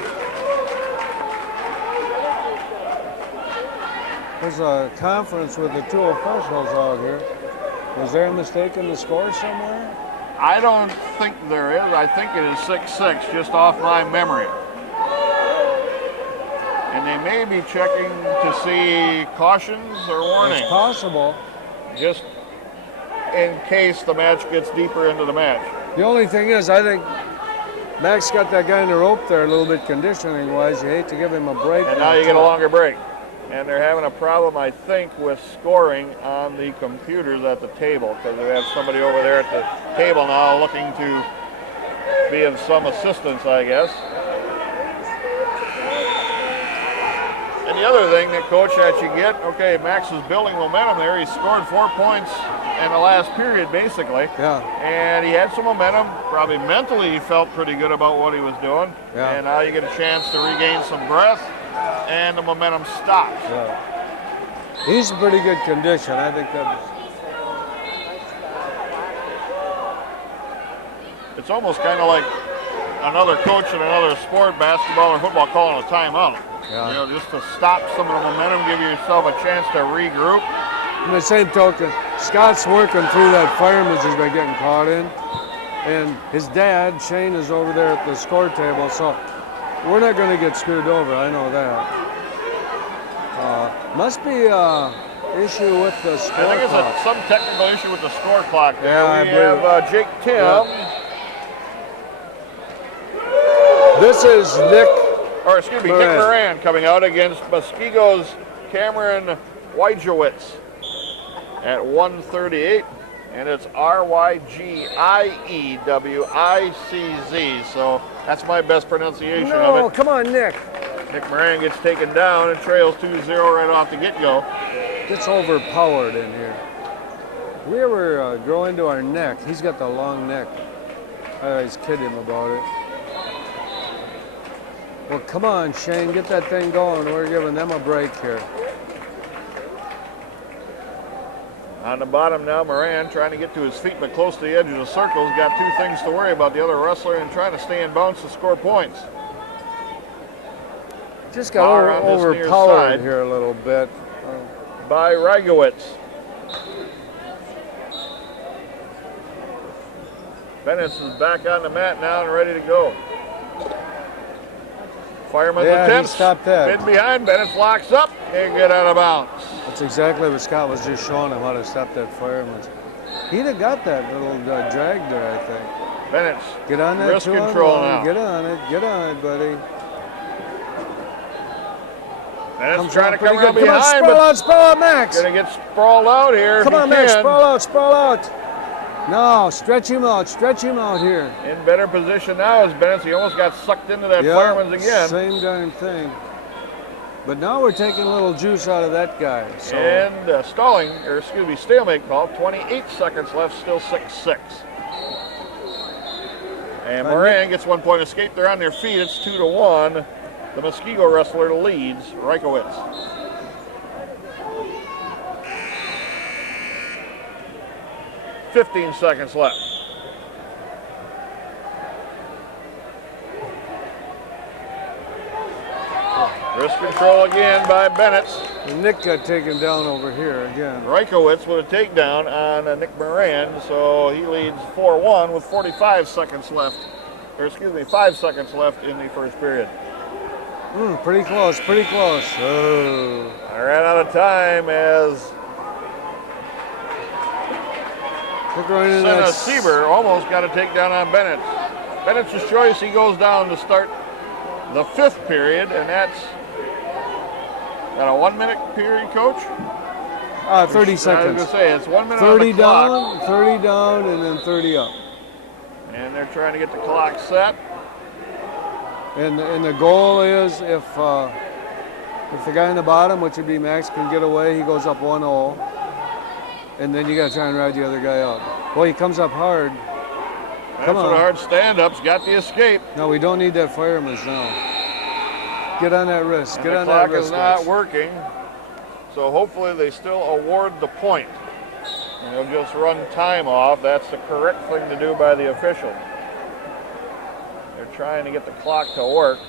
there's a conference with the two officials out here. Was there a mistake in the score somewhere? I don't think there is. I think it is 6-6, just off my memory. And they may be checking to see cautions or warnings. It's possible. Just in case the match gets deeper into the match. The only thing is, I think Max got that guy in the rope there a little bit conditioning-wise. You hate to give him a break. And now you get a longer break. And they're having a problem, I think, with scoring on the computers at the table, because they have somebody over there at the table now looking to be of some assistance, I guess. And the other thing that, Coach, that you get, okay, Max is building momentum there. He scored 4 points in the last period, basically. Yeah. And he had some momentum. Probably mentally he felt pretty good about what he was doing. Yeah. And now you get a chance to regain some breath, and the momentum stops. Yeah. He's in pretty good condition. I think that. It's almost kind of like another coach in another sport, basketball or football, calling a timeout. Yeah. You know, just to stop some of the momentum, give yourself a chance to regroup. On the same token, Scott's working through that fireman's he's been getting caught in. And his dad, Shane, is over there at the score table, so we're not going to get screwed over, I know that. Must be an issue with the score I think it's clock. some technical issue with the score clock there. Yeah, I we believe have Jake Tim. Yeah. This is Nick Nick Moran coming out against Muskego's Cameron Wojciewicz at 138. And it's Rygiewicz. So that's my best pronunciation of No, it. come on, Nick. Nick Moran gets taken down and trails 2-0 right off the get-go. Gets overpowered in here. We ever grow into our neck? He's got the long neck. I always kid him about it. Well, come on, Shane, get that thing going. We're giving them a break here. On the bottom now, Moran trying to get to his feet, but close to the edge of the circle. He's got two things to worry about, the other wrestler and trying to stay in bounds to score points. Just got Bar on this near overpowered side. here a little bit. By Rygiewicz. Bennett is back on the mat now and ready to go. Fireman's Yeah, he attempts. stopped that. Mid behind, Bennett locks up and get out of bounds. That's exactly what Scott was just showing him, how to stop that fireman. He'd have got that little drag there, I think. Bennett's Get on that wrist 2-on-1. control now. Get on it, buddy. Bennett's trying to come pretty around good. Come on, behind, sprawl out, Max. but gonna get sprawled out here. Come if on, he Max, can. sprawl out. No, stretch him out here. In better position now is Bennett. He almost got sucked into that fireman's again. Same darn thing. But now we're taking a little juice out of that guy. So And stalemate call. 28 seconds left, still 6-6. And Moran gets 1 point escape. They're on their feet. It's 2-1. The Muskego wrestler leads Rygiewicz. "15 seconds left. Wrist control again by Bennett. and Nick got taken down over here again. Rygiewicz with a takedown on Nick Moran, so he leads 4-1 with 5 seconds left in the first period. Pretty close. Oh. I ran out of time as Senna Sieber almost got a takedown on Bennett. Bennett's his choice. He goes down to start the fifth period, and that's at a 1 minute period, Coach? 30 seconds. I was going to say, it's 1 minute 30 on the clock. down, 30 down, and then 30 up. And they're trying to get the clock set. And the goal is if the guy in the bottom, which would be Max, can get away, he goes up 1-0. And then you got to try and ride the other guy up. Well, he comes up hard. That's Come what on. hard stand-ups got the escape. No, we don't need that fireman's now. Get on that wrist. And Get the on clock that wrist. is not Max. working, so hopefully they still award the point. And they'll just run time off. That's the correct thing to do by the official. They're trying to get the clock to work.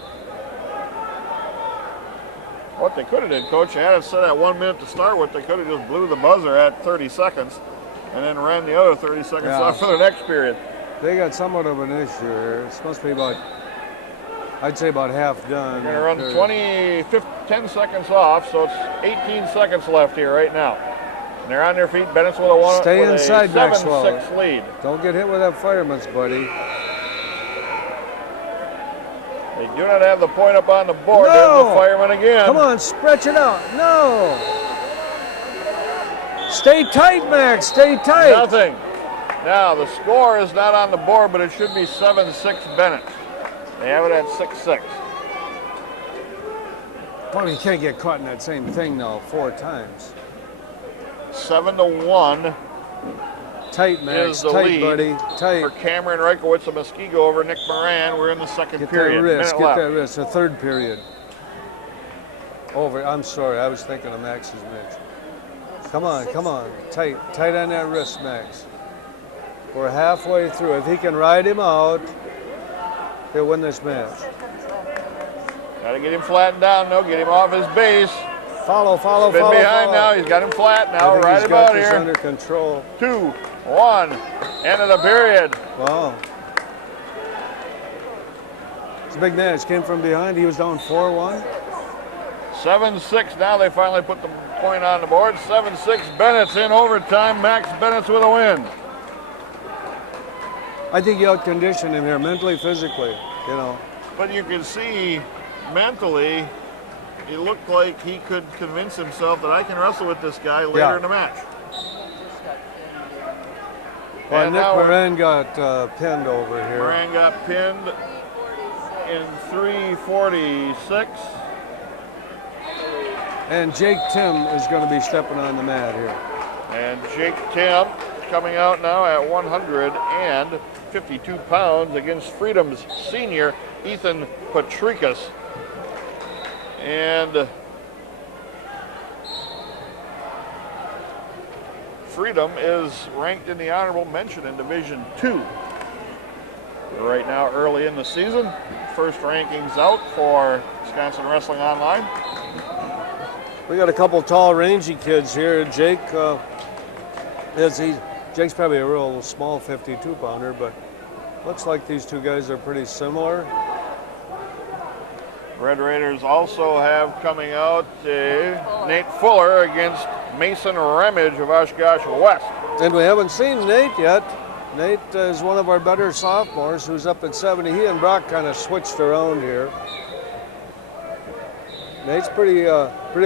What they could have did, Coach, they had it set at 1 minute to start with. They could have just blew the buzzer at 30 seconds and then ran the other 30 seconds off for the next period. They got somewhat of an issue here. It's supposed to be about, I'd say about half done. They're going to run 10 seconds off, so it's 18 seconds left here right now. And they're on their feet. Bennett's with a Stay inside, 7-6 lead. Don't get hit with that fireman's, buddy. They do not have the point up on the board. No! There's the fireman again. Come on, stretch it out. No. Stay tight, Max. Stay tight. Nothing. Now, the score is not on the board, but it should be 7-6 Bennett. They have it at 6-6. Boy, you can't get caught in that same thing now 4 times. 7-1 Tight, Max. is the Tight, lead buddy. Tight. for Cameron Rygiewicz of Muskego over Nick Moran. We're in the second Get period. that wrist. Minute Get left. that wrist. The third period. Over. I'm sorry. I was thinking of Max's match. Come on. Come on. Tight. Tight on that wrist, Max. We're halfway through. If he can ride him out, he'll win this match. Got to get him flattened down, though. Get him off his base. Follow. Been behind now. He's got him flat I now. think Right he's got about this here. under control. 2-1. End of the period. Wow. It's a big match. Came from behind. He was down 4-1. 7-6. Now they finally put the point on the board. 7-6. Bennett's in overtime. Max Bennett's with a win. I think you outconditioned him here, mentally, physically, you know. But you can see mentally, it looked like he could convince himself that I can wrestle with this guy later in the match. Well, And Nick now Moran got pinned over here. Moran got pinned in 3:46. And Jake Tim is going to be stepping on the mat here. And Jake Tim coming out now at 152 pounds against Freedom's senior, Ethan Patrikas. And Freedom is ranked in the honorable mention in Division II. Right now, early in the season, first rankings out for Wisconsin Wrestling Online. We got a couple tall, rangy kids here. Jake, Jake's probably a real small 52-pounder, but looks like these two guys are pretty similar. Red Raiders also have coming out Nate Fuller against Mason Ramage of Oshkosh West. And we haven't seen Nate yet. Nate is one of our better sophomores who's up at 70. He and Brock kind of switched around here. Nate's pretty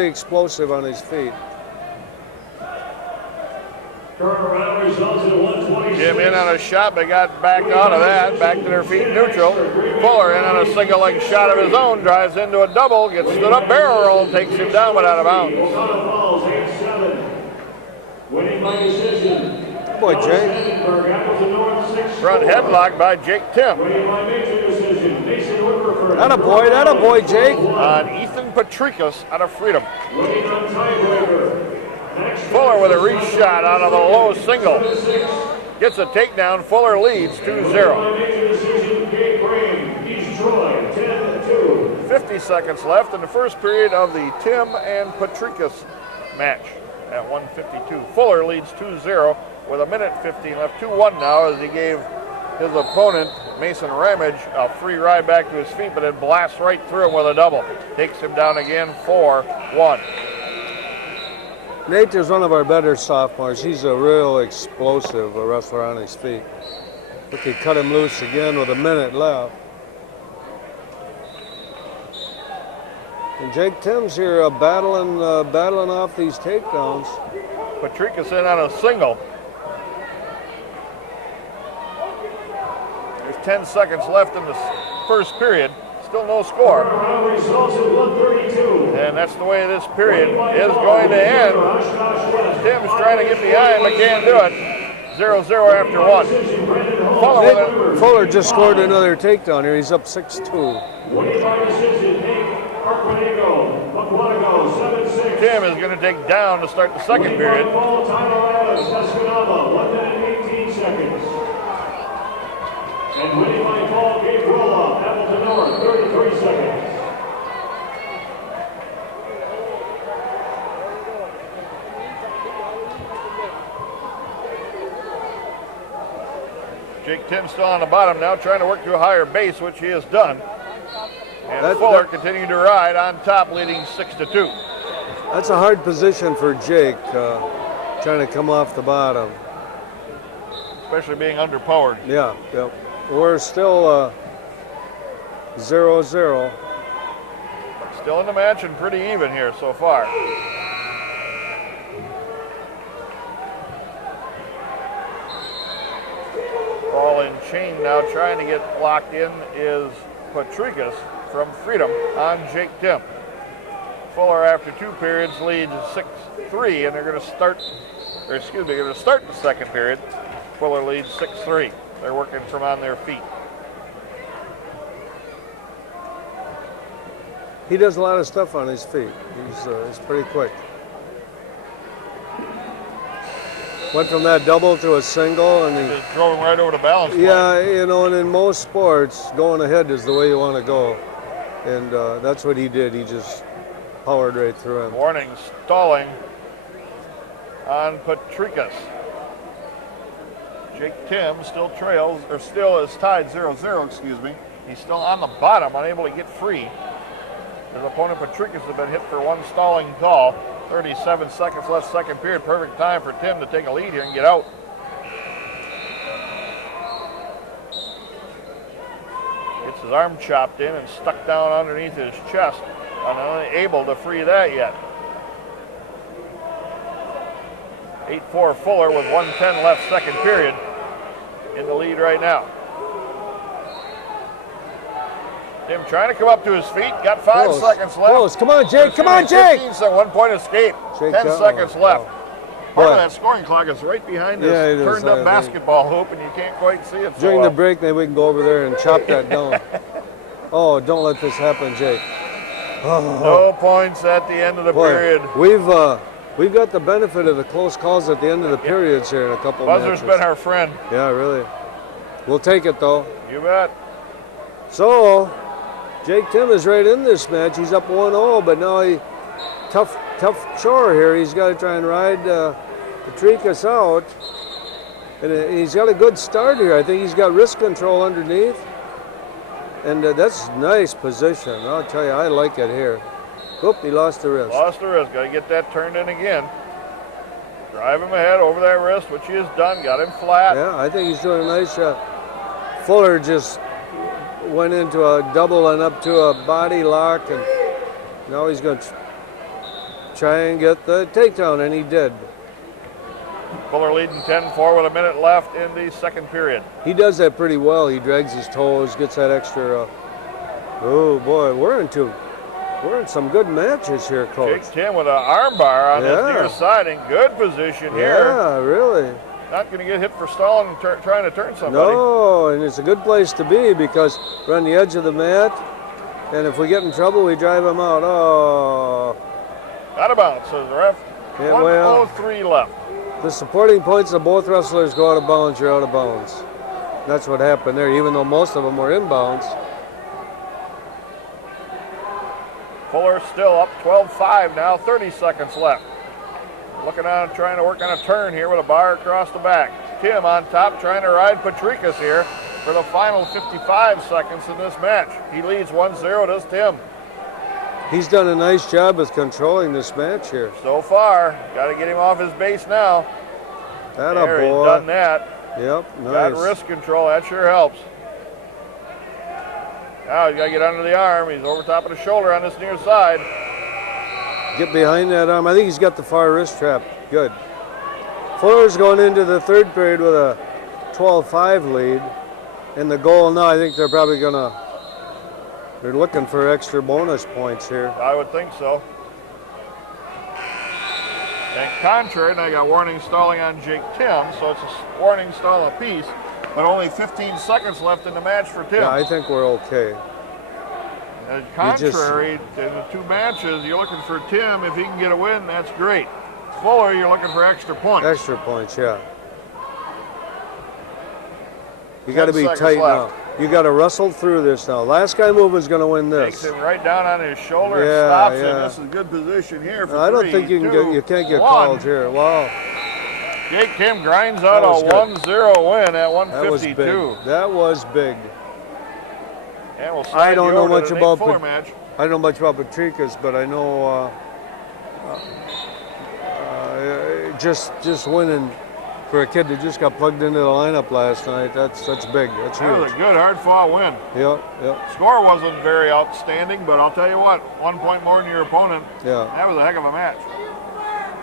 explosive on his feet. Current round results at 126. Jim in on a shot, but got back out of that, back to their feet neutral. Fuller in on a single leg shot of his own, drives into a double, gets stood up, barrel roll, takes him down but out of bounds. O'Connell Falls, 8-7. Winning by decision. Good boy, Jake. Appleton North, 6-4. Front headlock by Jake Tim Winning by major decision. Mason Whipperford. That a boy, Jake. on Ethan Patrikas out of Freedom. Winning on tiebreaker. Fuller with a reach shot out of the low single. Gets a takedown. Fuller leads 2-0. Major decision. Gabe Graham, East Troy, 10-2. 50 seconds left in the first period of the Tim and Patrikas match at 152. Fuller leads 2-0 with a minute 15 left. 2-1 now as he gave his opponent, Mason Ramage, a free ride back to his feet, but then blasts right through him with a double. Takes him down again, 4-1. Nate is one of our better sophomores. He's a real explosive wrestler on his feet. Look, he cut him loose again with a minute left. And Jake Tim's here battling off these takedowns. Patrikas in on a single. There's 10 seconds left in the first period. Still no score. Round results at 132. And that's the way this period is going to end. Tim's trying to get behind, but can't do it. 0-0 after one. Fuller just scored another takedown here. He's up 6-2. Winning by decision, Nate Arquanigo, 7-6. Tim is going to take down to start the second period. Fall, Tyler Ellis, Escanaba, 1 minute 18 seconds. And winning by fall, Gabe Roloff, Appleton North, 33 seconds. Jake Tim still on the bottom now, trying to work to a higher base, which he has done. And Fuller continuing to ride on top, leading 6-2. That's a hard position for Jake, trying to come off the bottom. Especially being underpowered. Yeah. We're still 0-0. Still in the match and pretty even here so far. Ball in chain now, trying to get locked in is Patrikas from Freedom on Jake Tim. Fuller after two periods leads 6-3, and they're going to start the second period. Fuller leads 6-3. They're working from on their feet. He does a lot of stuff on his feet. He's pretty quick. Went from that double to a single, and he Just drove him right over the balance line. Yeah, and in most sports, going ahead is the way you want to go, and that's what he did. He just powered right through him. Warning, stalling on Patrikas. Jake Tim still trails, or still is tied 0-0, excuse me. He's still on the bottom, unable to get free. His opponent Patrikas has been hit for one stalling call. 37 seconds left, second period. Perfect time for Tim to take a lead here and get out. Gets his arm chopped in and stuck down underneath his chest. Unable to free that yet. 8-4 Fuller with 1:10 left, second period. In the lead right now. Tim trying to come up to his feet. Got 5 seconds left. Close. Come on, Jake. Come on, Jake. 15 seconds, 1 point escape. Jake 10 seconds left. Oh. Part of that scoring clock is right behind this Yeah, it is. turned up basketball hoop, and you can't quite see it. During the break, maybe we can go over there and chop that down. Oh, don't let this happen, Jake. No points at the end of the period. We've got the benefit of the close calls at the end of the periods here in a couple Buzzer's matches. been our friend. Yeah, really. We'll take it, though. You bet. So, Jake Tim is right in this match. He's up 1-0, but now tough chore here. He's got to try and ride Patrikas out. And he's got a good start here. I think he's got wrist control underneath. And that's nice position. I'll tell you, I like it here. Oop, he lost the wrist. Lost the wrist. Got to get that turned in again. Drive him ahead over that wrist, which he has done. Got him flat. Yeah, I think he's doing a nice job. Fuller just went into a double and up to a body lock, and now he's going to try and get the takedown, and he did. Fuller leading 10-4 with a minute left in the second period. He does that pretty well. He drags his toes, gets that extra. Oh boy, we're in some good matches here, Coach. Jake Tim with an arm bar on his near side in good position here. Yeah, really. Not going to get hit for stalling and trying to turn somebody. No, and it's a good place to be because we're on the edge of the mat, and if we get in trouble, we drive him out. Oh. Out of bounds, says the ref. Yeah, 1:03 left. The supporting points of both wrestlers go out of bounds, you're out of bounds. That's what happened there, even though most of them were inbounds. Fuller still up 12-5 now, 30 seconds left. Looking on, trying to work on a turn here with a bar across the back. Tim on top, trying to ride Patrikas here for the final 55 seconds in this match. He leads 1-0, does Tim. He's done a nice job with controlling this match here. So far, got to get him off his base now. That there, boy. he's done that. Yep, nice. Got wrist control, that sure helps. Now he's got to get under the arm. He's over top of the shoulder on this near side. Get behind that arm. I think he's got the far wrist trap. Good. Fuller's going into the third period with a 12-5 lead. And the goal now, I think they're probably they're looking for extra bonus points here. I would think so. And contrary, and I got warning stalling on Jake Tim, so it's a warning stall apiece, but only 15 seconds left in the match for Tim. Yeah, I think we're okay. And contrary to the two matches, you're looking for Tim. If he can get a win, that's great. Fuller, you're looking for extra points. Extra points, yeah. You got to be 10 tight seconds now. left. You got to wrestle through this now. Last guy moving is going to win this. Takes him right down on his shoulder and stops him. This is a good position here for I don't think you can't get called here. Wow. Jake Tim grinds out a 1-0 win at 152. That was big. And we'll I don't know much about match. I don't know much about Patrikas, but I know just winning for a kid that just got plugged into the lineup last night. That's big. That's huge. That was a good hard-fought win. Yep. Score wasn't very outstanding, but I'll tell you what, 1 point more than your opponent. Yeah. That was a heck of a match.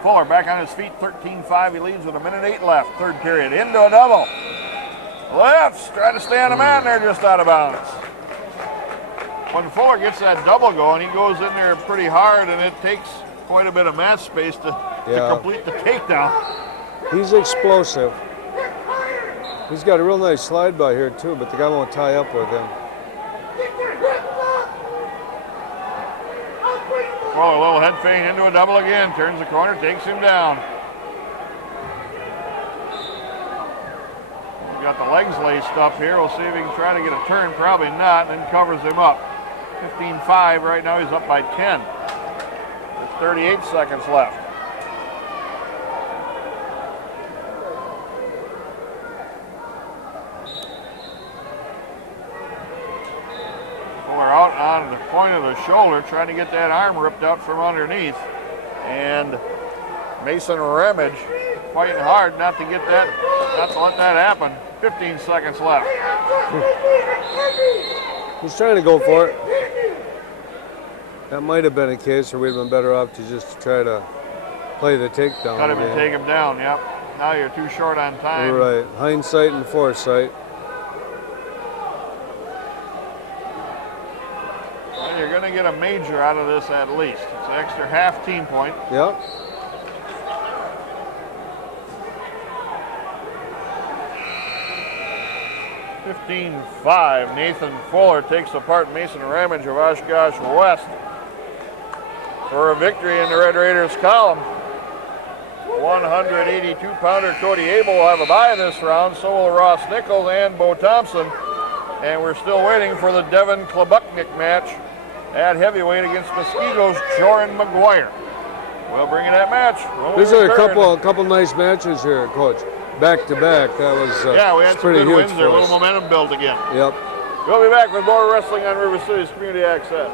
Fuller back on his feet, 13-5. He leads with a minute 8 left, third period. Into a double. Lefts, trying to stay on the mat, and they're just out of bounds. When Fuller gets that double going, he goes in there pretty hard, and it takes quite a bit of mat space to complete the takedown. He's explosive. He's got a real nice slide by here too, but the guy won't tie up with him. Fuller, a little head feint into a double again. Turns the corner, takes him down. He's got the legs laced up here. We'll see if he can try to get a turn. Probably not, and then covers him up. 15-5 right now. He's up by 10. 38 seconds left. Fuller out on the point of the shoulder, trying to get that arm ripped out from underneath. And Mason Ramage fighting hard not to get that, not to let that happen. 15 seconds left. He's trying to go for it. That might have been a case where we'd been better off to just try to play the takedown. Cut him and take him down, yep. Now you're too short on time. Right, hindsight and foresight. Well, you're going to get a major out of this at least. It's an extra half team point. Yep. (15-5). Nathan Fuller takes apart Mason Ramage of Oshkosh West for a victory in the Red Raiders column. 182-pounder Cody Abel will have a bye this round. So will Ross Nichols and Bo Thompson. And we're still waiting for the Devin Klobuknik match at heavyweight against Muskego's Joran McGuire. We'll bring you that match. These are a couple nice matches here, Coach. Back to back. That was yeah, we had some pretty good huge wins there. A for little us. momentum built again. Yep. We'll be back with more wrestling on River City's Community Access.